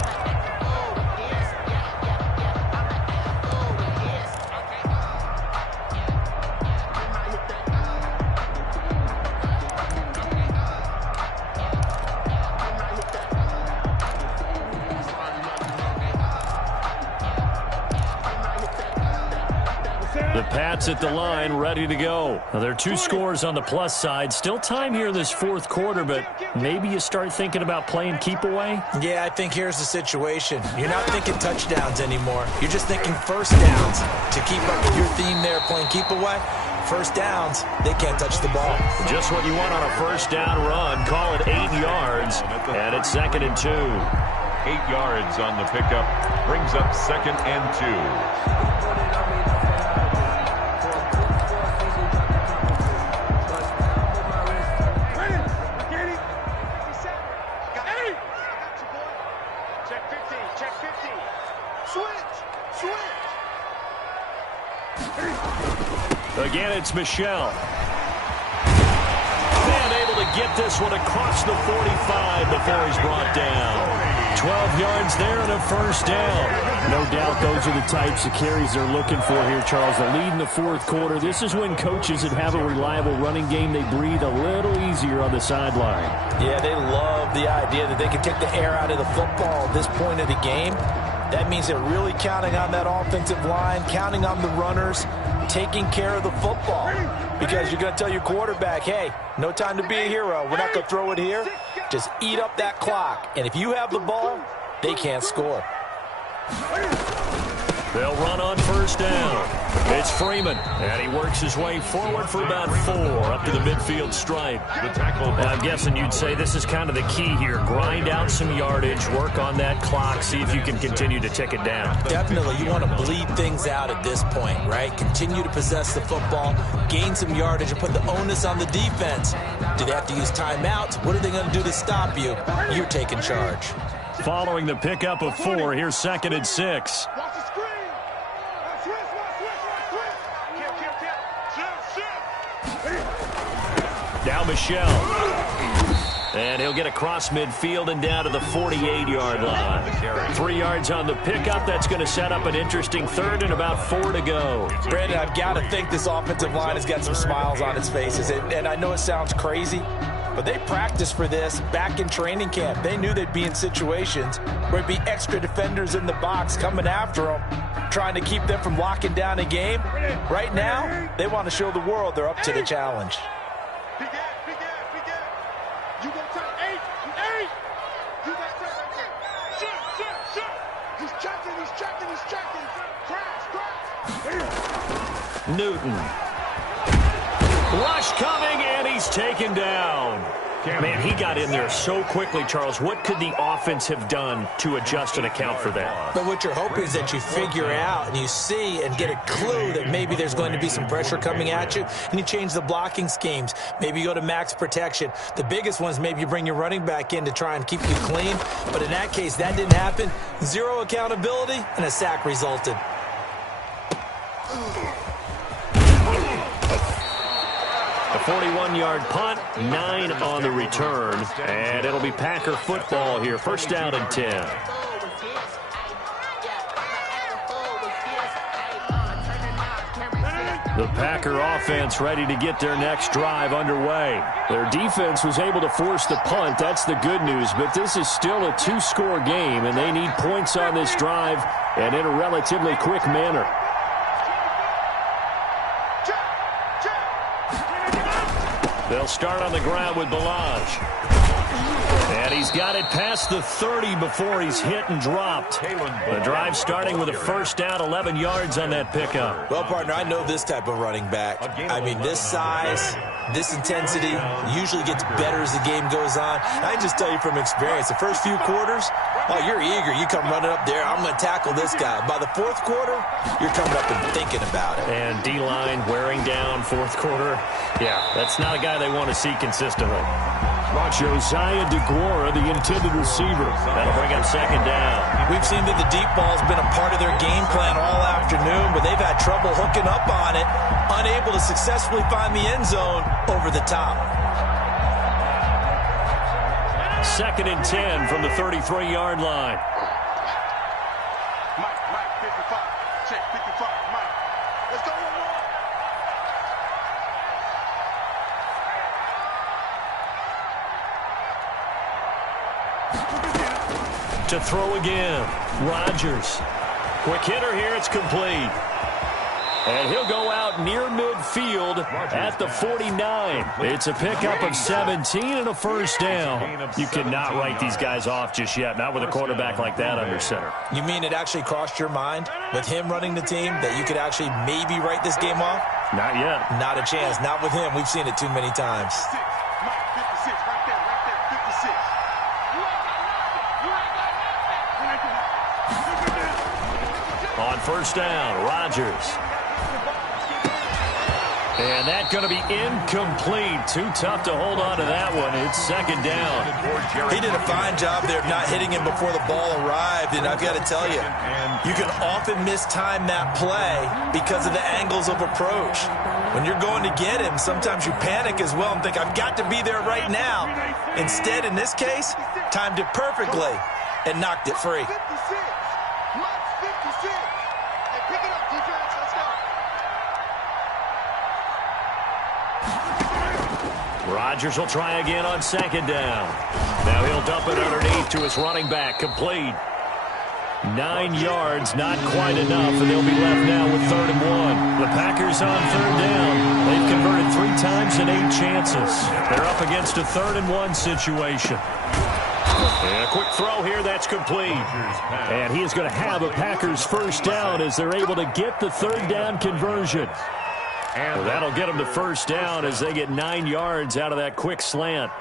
Pats at the line, ready to go. Now, there are 2 scores on the plus side. Still time here in this 4th quarter, but maybe you start thinking about playing keep away? Yeah, I think here's the situation. You're not thinking touchdowns anymore. You're just thinking first downs. To keep up with your theme there, playing keep away, first downs, they can't touch the ball. Just what you want on a first down run. Call it 8 yards, and it's 2nd and 2. 8 yards on the pickup. Brings up 2nd and 2. Again, it's Michelle. And able to get this one across the 45 before he's brought down. 12 yards there and a first down. No doubt those are the types of carries they're looking for here, Charles. The lead in the 4th quarter. This is when coaches that have a reliable running game, they breathe a little easier on the sideline. Yeah, they love the idea that they can take the air out of the football at this point of the game. That means they're really counting on that offensive line, counting on the runners, taking care of the football. Because you're going to tell your quarterback, hey, no time to be a hero. We're not going to throw it here. Just eat up that clock. And if you have the ball, they can't score. They'll run on first down. It's Freeman, and he works his way forward for about 4 up to the midfield stripe. The tackle. And I'm guessing you'd say this is kind of the key here. Grind out some yardage, work on that clock, see if you can continue to tick it down. Definitely. You want to bleed things out at this point, right? Continue to possess the football, gain some yardage, and put the onus on the defense. Do they have to use timeouts? What are they going to do to stop you? You're taking charge. Following the pickup of 4, here's 2nd and 6. Watch the screen. Now Michelle. And he'll get across midfield and down to the 48-yard line. 3 yards on the pickup. That's going to set up an interesting 3rd and about 4 to go. Brandon, I've got to think this offensive line has got some smiles on its faces. And I know it sounds crazy, but they practiced for this back in training camp. They knew they'd be in situations where it'd be extra defenders in the box coming after them, trying to keep them from locking down a game. Right now, they want to show the world they're up to the challenge. Big ass. You gonna tell 8. You got that right there. Shut. He's checking. Crash. Newton. Rush coming, and he's taken down. Man, he got in there so quickly, Charles. What could the offense have done to adjust and account for that? But what you're hoping is that you figure out and you see and get a clue that maybe there's going to be some pressure coming at you, and you change the blocking schemes. Maybe you go to max protection. The biggest ones, maybe you bring your running back in to try and keep you clean. But in that case, that didn't happen. Zero accountability, and a sack resulted. A 41-yard punt, 9 on the return, and it'll be Packer football here. First down and 10. The Packer offense ready to get their next drive underway. Their defense was able to force the punt. That's the good news, but this is still a two-score game, and they need points on this drive and in a relatively quick manner. They'll start on the ground with Balaj. And he's got it past the 30 before he's hit and dropped. The drive starting with a first down, 11 yards on that pickup. Well, partner, I know this type of running back. I mean, this size, this intensity usually gets better as the game goes on. I can just tell you from experience, the first few quarters, oh, you're eager. You come running up there, I'm going to tackle this guy. By the fourth quarter, you're coming up and thinking about it. And D-line wearing down fourth quarter. Yeah, that's not a guy they want to see consistently. Josiah DeGuara, the intended receiver. That'll bring up second down. We've seen that the deep ball's been a part of their game plan all afternoon, but they've had trouble hooking up on it, unable to successfully find the end zone over the top. Second and 10 from the 33-yard line. Mike, 55. Check, 55. Mike. Let's go. To throw again, Rodgers. Quick hitter here, it's complete. And he'll go out near midfield at the 49. It's a pickup of 17 and a first down. You cannot write these guys off just yet, not with a quarterback like that under center. You mean it actually crossed your mind with him running the team that you could actually maybe write this game off? Not yet. Not a chance. Not with him. We've seen it too many times. Mike, 56. Right there, 56. On first down, Rodgers. And that's going to be incomplete. Too tough to hold on to that one. It's second down. He did a fine job there of not hitting him before the ball arrived, and I've got to tell you, you can often mistime that play because of the angles of approach. When you're going to get him, sometimes you panic as well and think, I've got to be there right now. Instead, in this case, timed it perfectly and knocked it free. 56. Mike's 56. Hey, pick it up, defense. Let's go. Rodgers will try again on second down. Now he'll dump it underneath to his running back. Complete. 9 yards, not quite enough, and they'll be left now with 3rd and 1. The Packers on 3rd down. They've converted 3 times in 8 chances. They're up against a 3rd and 1 situation. And a quick throw here, that's complete. And he is going to have a Packers first down as they're able to get the 3rd down conversion. And that'll get them to first down as they get 9 yards out of that quick slant.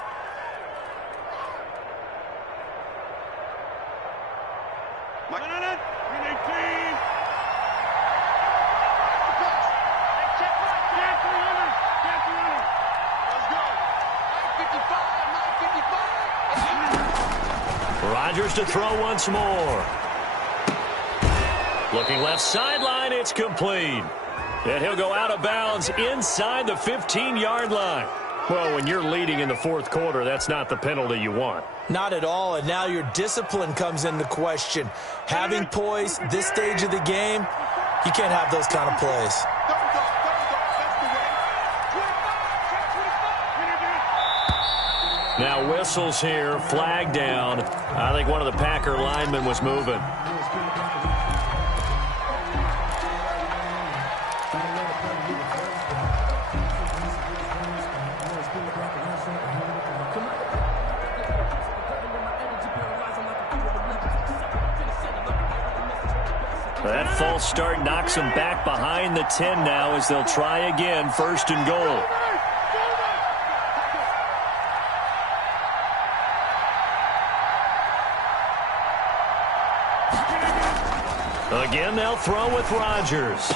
Rodgers to throw once more. Looking left sideline, it's complete. And he'll go out of bounds inside the 15-yard line. Well, when you're leading in the fourth quarter, that's not the penalty you want. Not at all, and now your discipline comes into question. Having poise this stage of the game, you can't have those kind of plays. Now whistles here, flag down. I think one of the Packer linemen was moving. That false start knocks them back behind the 10 now as they'll try again, 1st and goal. Again, they'll throw with Rodgers.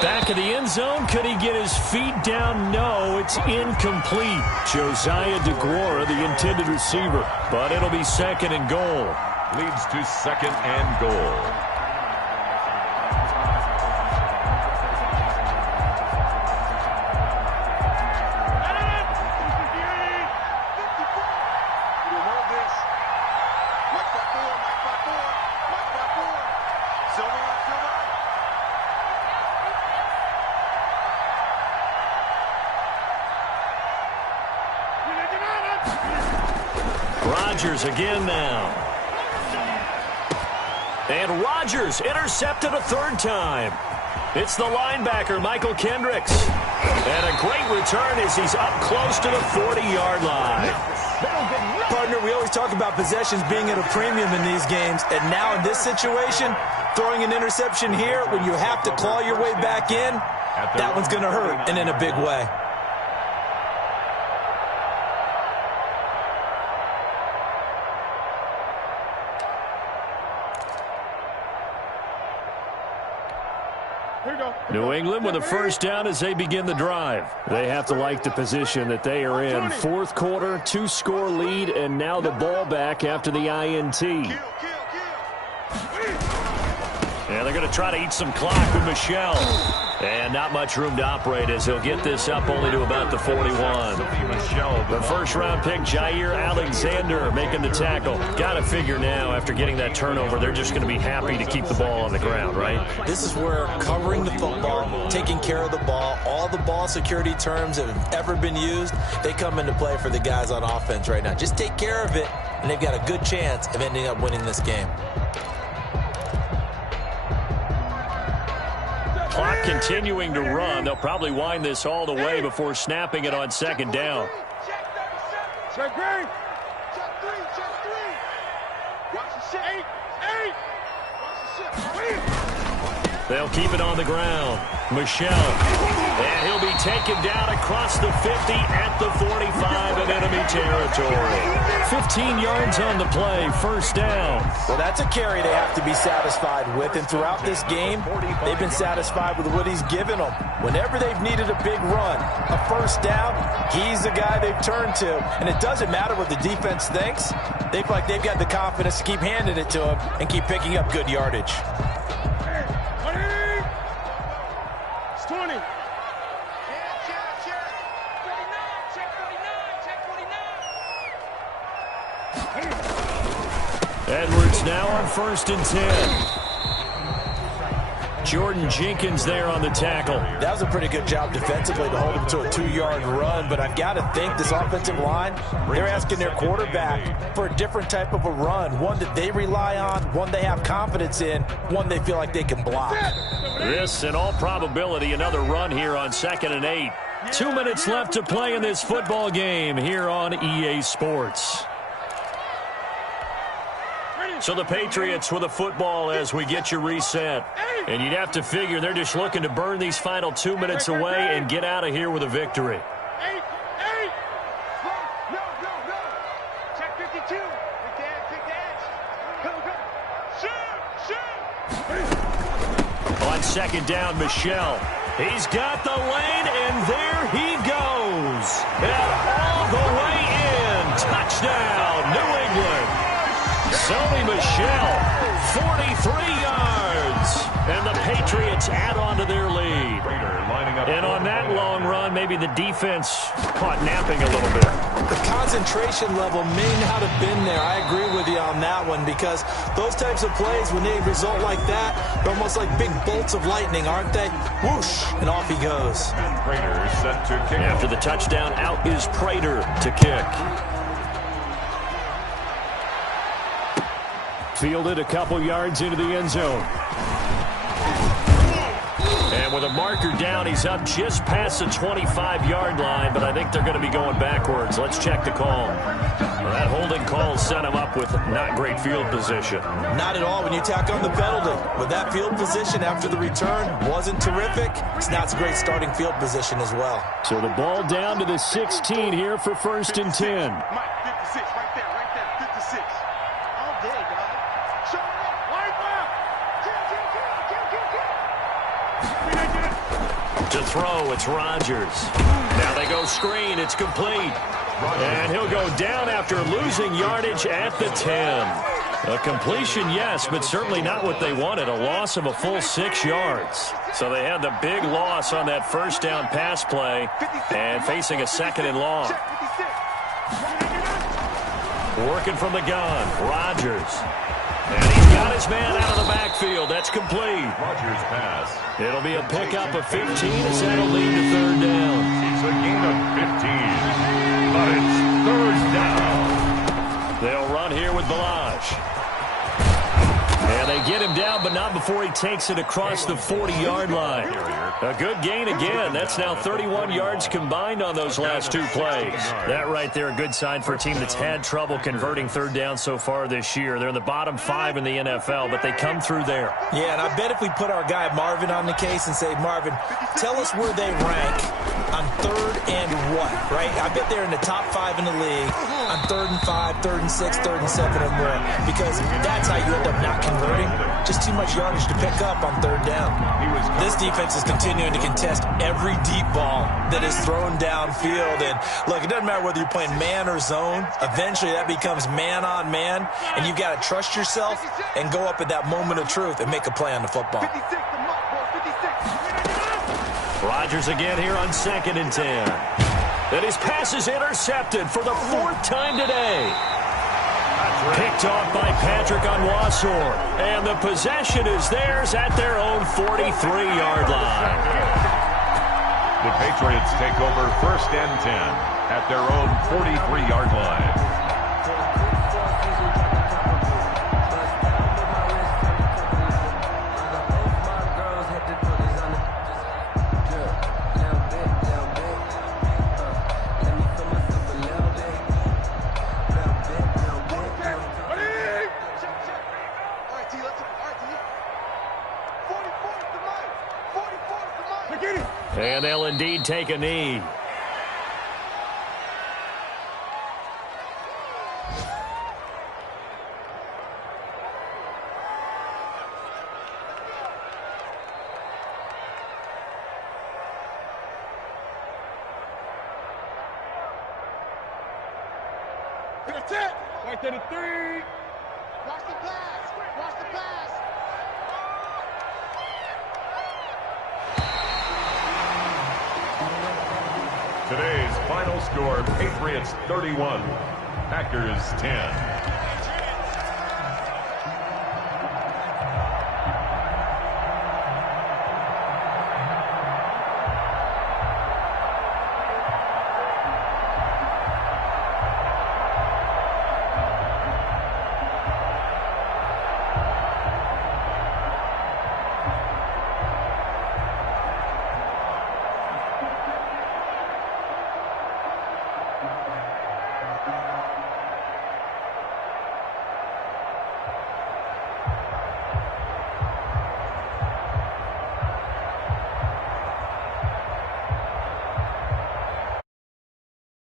Back of the end zone. Could he get his feet down? No, it's incomplete. Josiah DeGuara, the intended receiver. But it'll be 2nd and goal. Leads to 2nd and goal. Rodgers again now. And Rodgers intercepted a 3rd time. It's the linebacker, Michael Kendricks. And a great return as he's up close to the 40-yard line. Partner, we always talk about possessions being at a premium in these games. And now in this situation, throwing an interception here when you have to claw your way back in, that one's going to hurt, and in a big way. New England with a 1st down as they begin the drive. They have to like the position that they are in. 4th quarter, 2-score lead, and now the ball back after the INT. And they're going to try to eat some clock with Michel. And not much room to operate as he'll get this up only to about the 41. The 1st-round pick, Jair Alexander, making the tackle. Got to figure now, after getting that turnover, they're just going to be happy to keep the ball on the ground, right? This is where covering the football, taking care of the ball, all the ball security terms that have ever been used, they come into play for the guys on offense right now. Just take care of it, and they've got a good chance of ending up winning this game. Clock continuing to run. They'll probably wind this all the way before snapping it on 2nd down. Check 3. Check 3. Check 3. Watch the shit. 8. Watch the shit. They'll keep it on the ground. Michel. And he'll be taken down across the 50 at the 45 in enemy territory. 15 yards on the play. 1st down. Well, that's a carry they have to be satisfied with. And throughout this game, they've been satisfied with what he's given them. Whenever they've needed a big run, a 1st down, he's the guy they've turned to. And it doesn't matter what the defense thinks. They feel like they've got the confidence to keep handing it to him and keep picking up good yardage. It's 20. Edwards now on 1st and 10. Jordan Jenkins there on the tackle. That was a pretty good job defensively to hold him to a 2-yard run, but I've got to think this offensive line, they're asking their quarterback for a different type of a run, one that they rely on, one they have confidence in, one they feel like they can block. This, in all probability, another run here on 2nd and 8. 2 minutes left to play in this football game here on EA Sports. So the Patriots with a football as we get you reset. And you'd have to figure they're just looking to burn these final 2 minutes away and get out of here with a victory. 8. No. Check 52. Pick the edge. Go. Shoot. On 2nd down, Michel. He's got the lane, and there he goes. And all the way in. Touchdown, New England. Sony Michel, 43 yards. And the Patriots add on to their lead. And on that long run, maybe the defense caught napping a little bit. The concentration level may not have been there. I agree with you on that one because those types of plays, when they result like that, they're almost like big bolts of lightning, aren't they? Whoosh, and off he goes. Prater set to kick. After the touchdown, out is Prater to kick. Fielded a couple yards into the end zone. And with a marker down, he's up just past the 25-yard line, but I think they're going to be going backwards. Let's check the call. Well, that holding call set him up with not great field position. Not at all when you tack on the penalty. With that field position after the return wasn't terrific. It's not a great starting field position as well. So the ball down to the 16 here for 1st and 10. Mike, 56, right there, 56. All day, dog. Show me that. Wipe out. To throw, it's Rodgers. Now they go screen. It's complete. And he'll go down after losing yardage at the 10. A completion, yes, but certainly not what they wanted. A loss of a full 6 yards. So they had the big loss on that first down pass play and facing a 2nd and long. Working from the gun, Rodgers. And he's got his man out of the backfield. That's complete. Rodgers pass. It'll be a pickup of 15 as that'll lead to 3rd down. It's a gain of 15. But it's 3rd down. They'll run here with Balaj. And they get him down, but not before he takes it across the 40-yard line. A good gain again. That's now 31 yards combined on those last 2 plays. That right there, a good sign for a team that's had trouble converting 3rd down so far this year. They're in the bottom 5 in the NFL, but they come through there. Yeah, and I bet if we put our guy Marvin on the case and say, Marvin, tell us where they rank on 3rd and what, right? I bet they're in the top 5 in the league on 3rd and 5, 3rd and 6, 3rd and 7 or more, because that's how you end up not converting. Just too much yardage to pick up on 3rd down. This defense is continuing to contest every deep ball that is thrown downfield. And look, it doesn't matter whether you're playing man or zone. Eventually that becomes man on man, and you've got to trust yourself and go up at that moment of truth and make a play on the football. Rodgers again here on 2nd and 10. And his pass is intercepted for the 4th time today. Picked off by Patrick Onwuasor. And the possession is theirs at their own 43-yard line. The Patriots take over 1st and 10 at their own 43-yard line. And they'll indeed take a knee. That's it. Right to the 3. Watch the pass. Watch the pass. Today's final score, Patriots 31, Packers 10.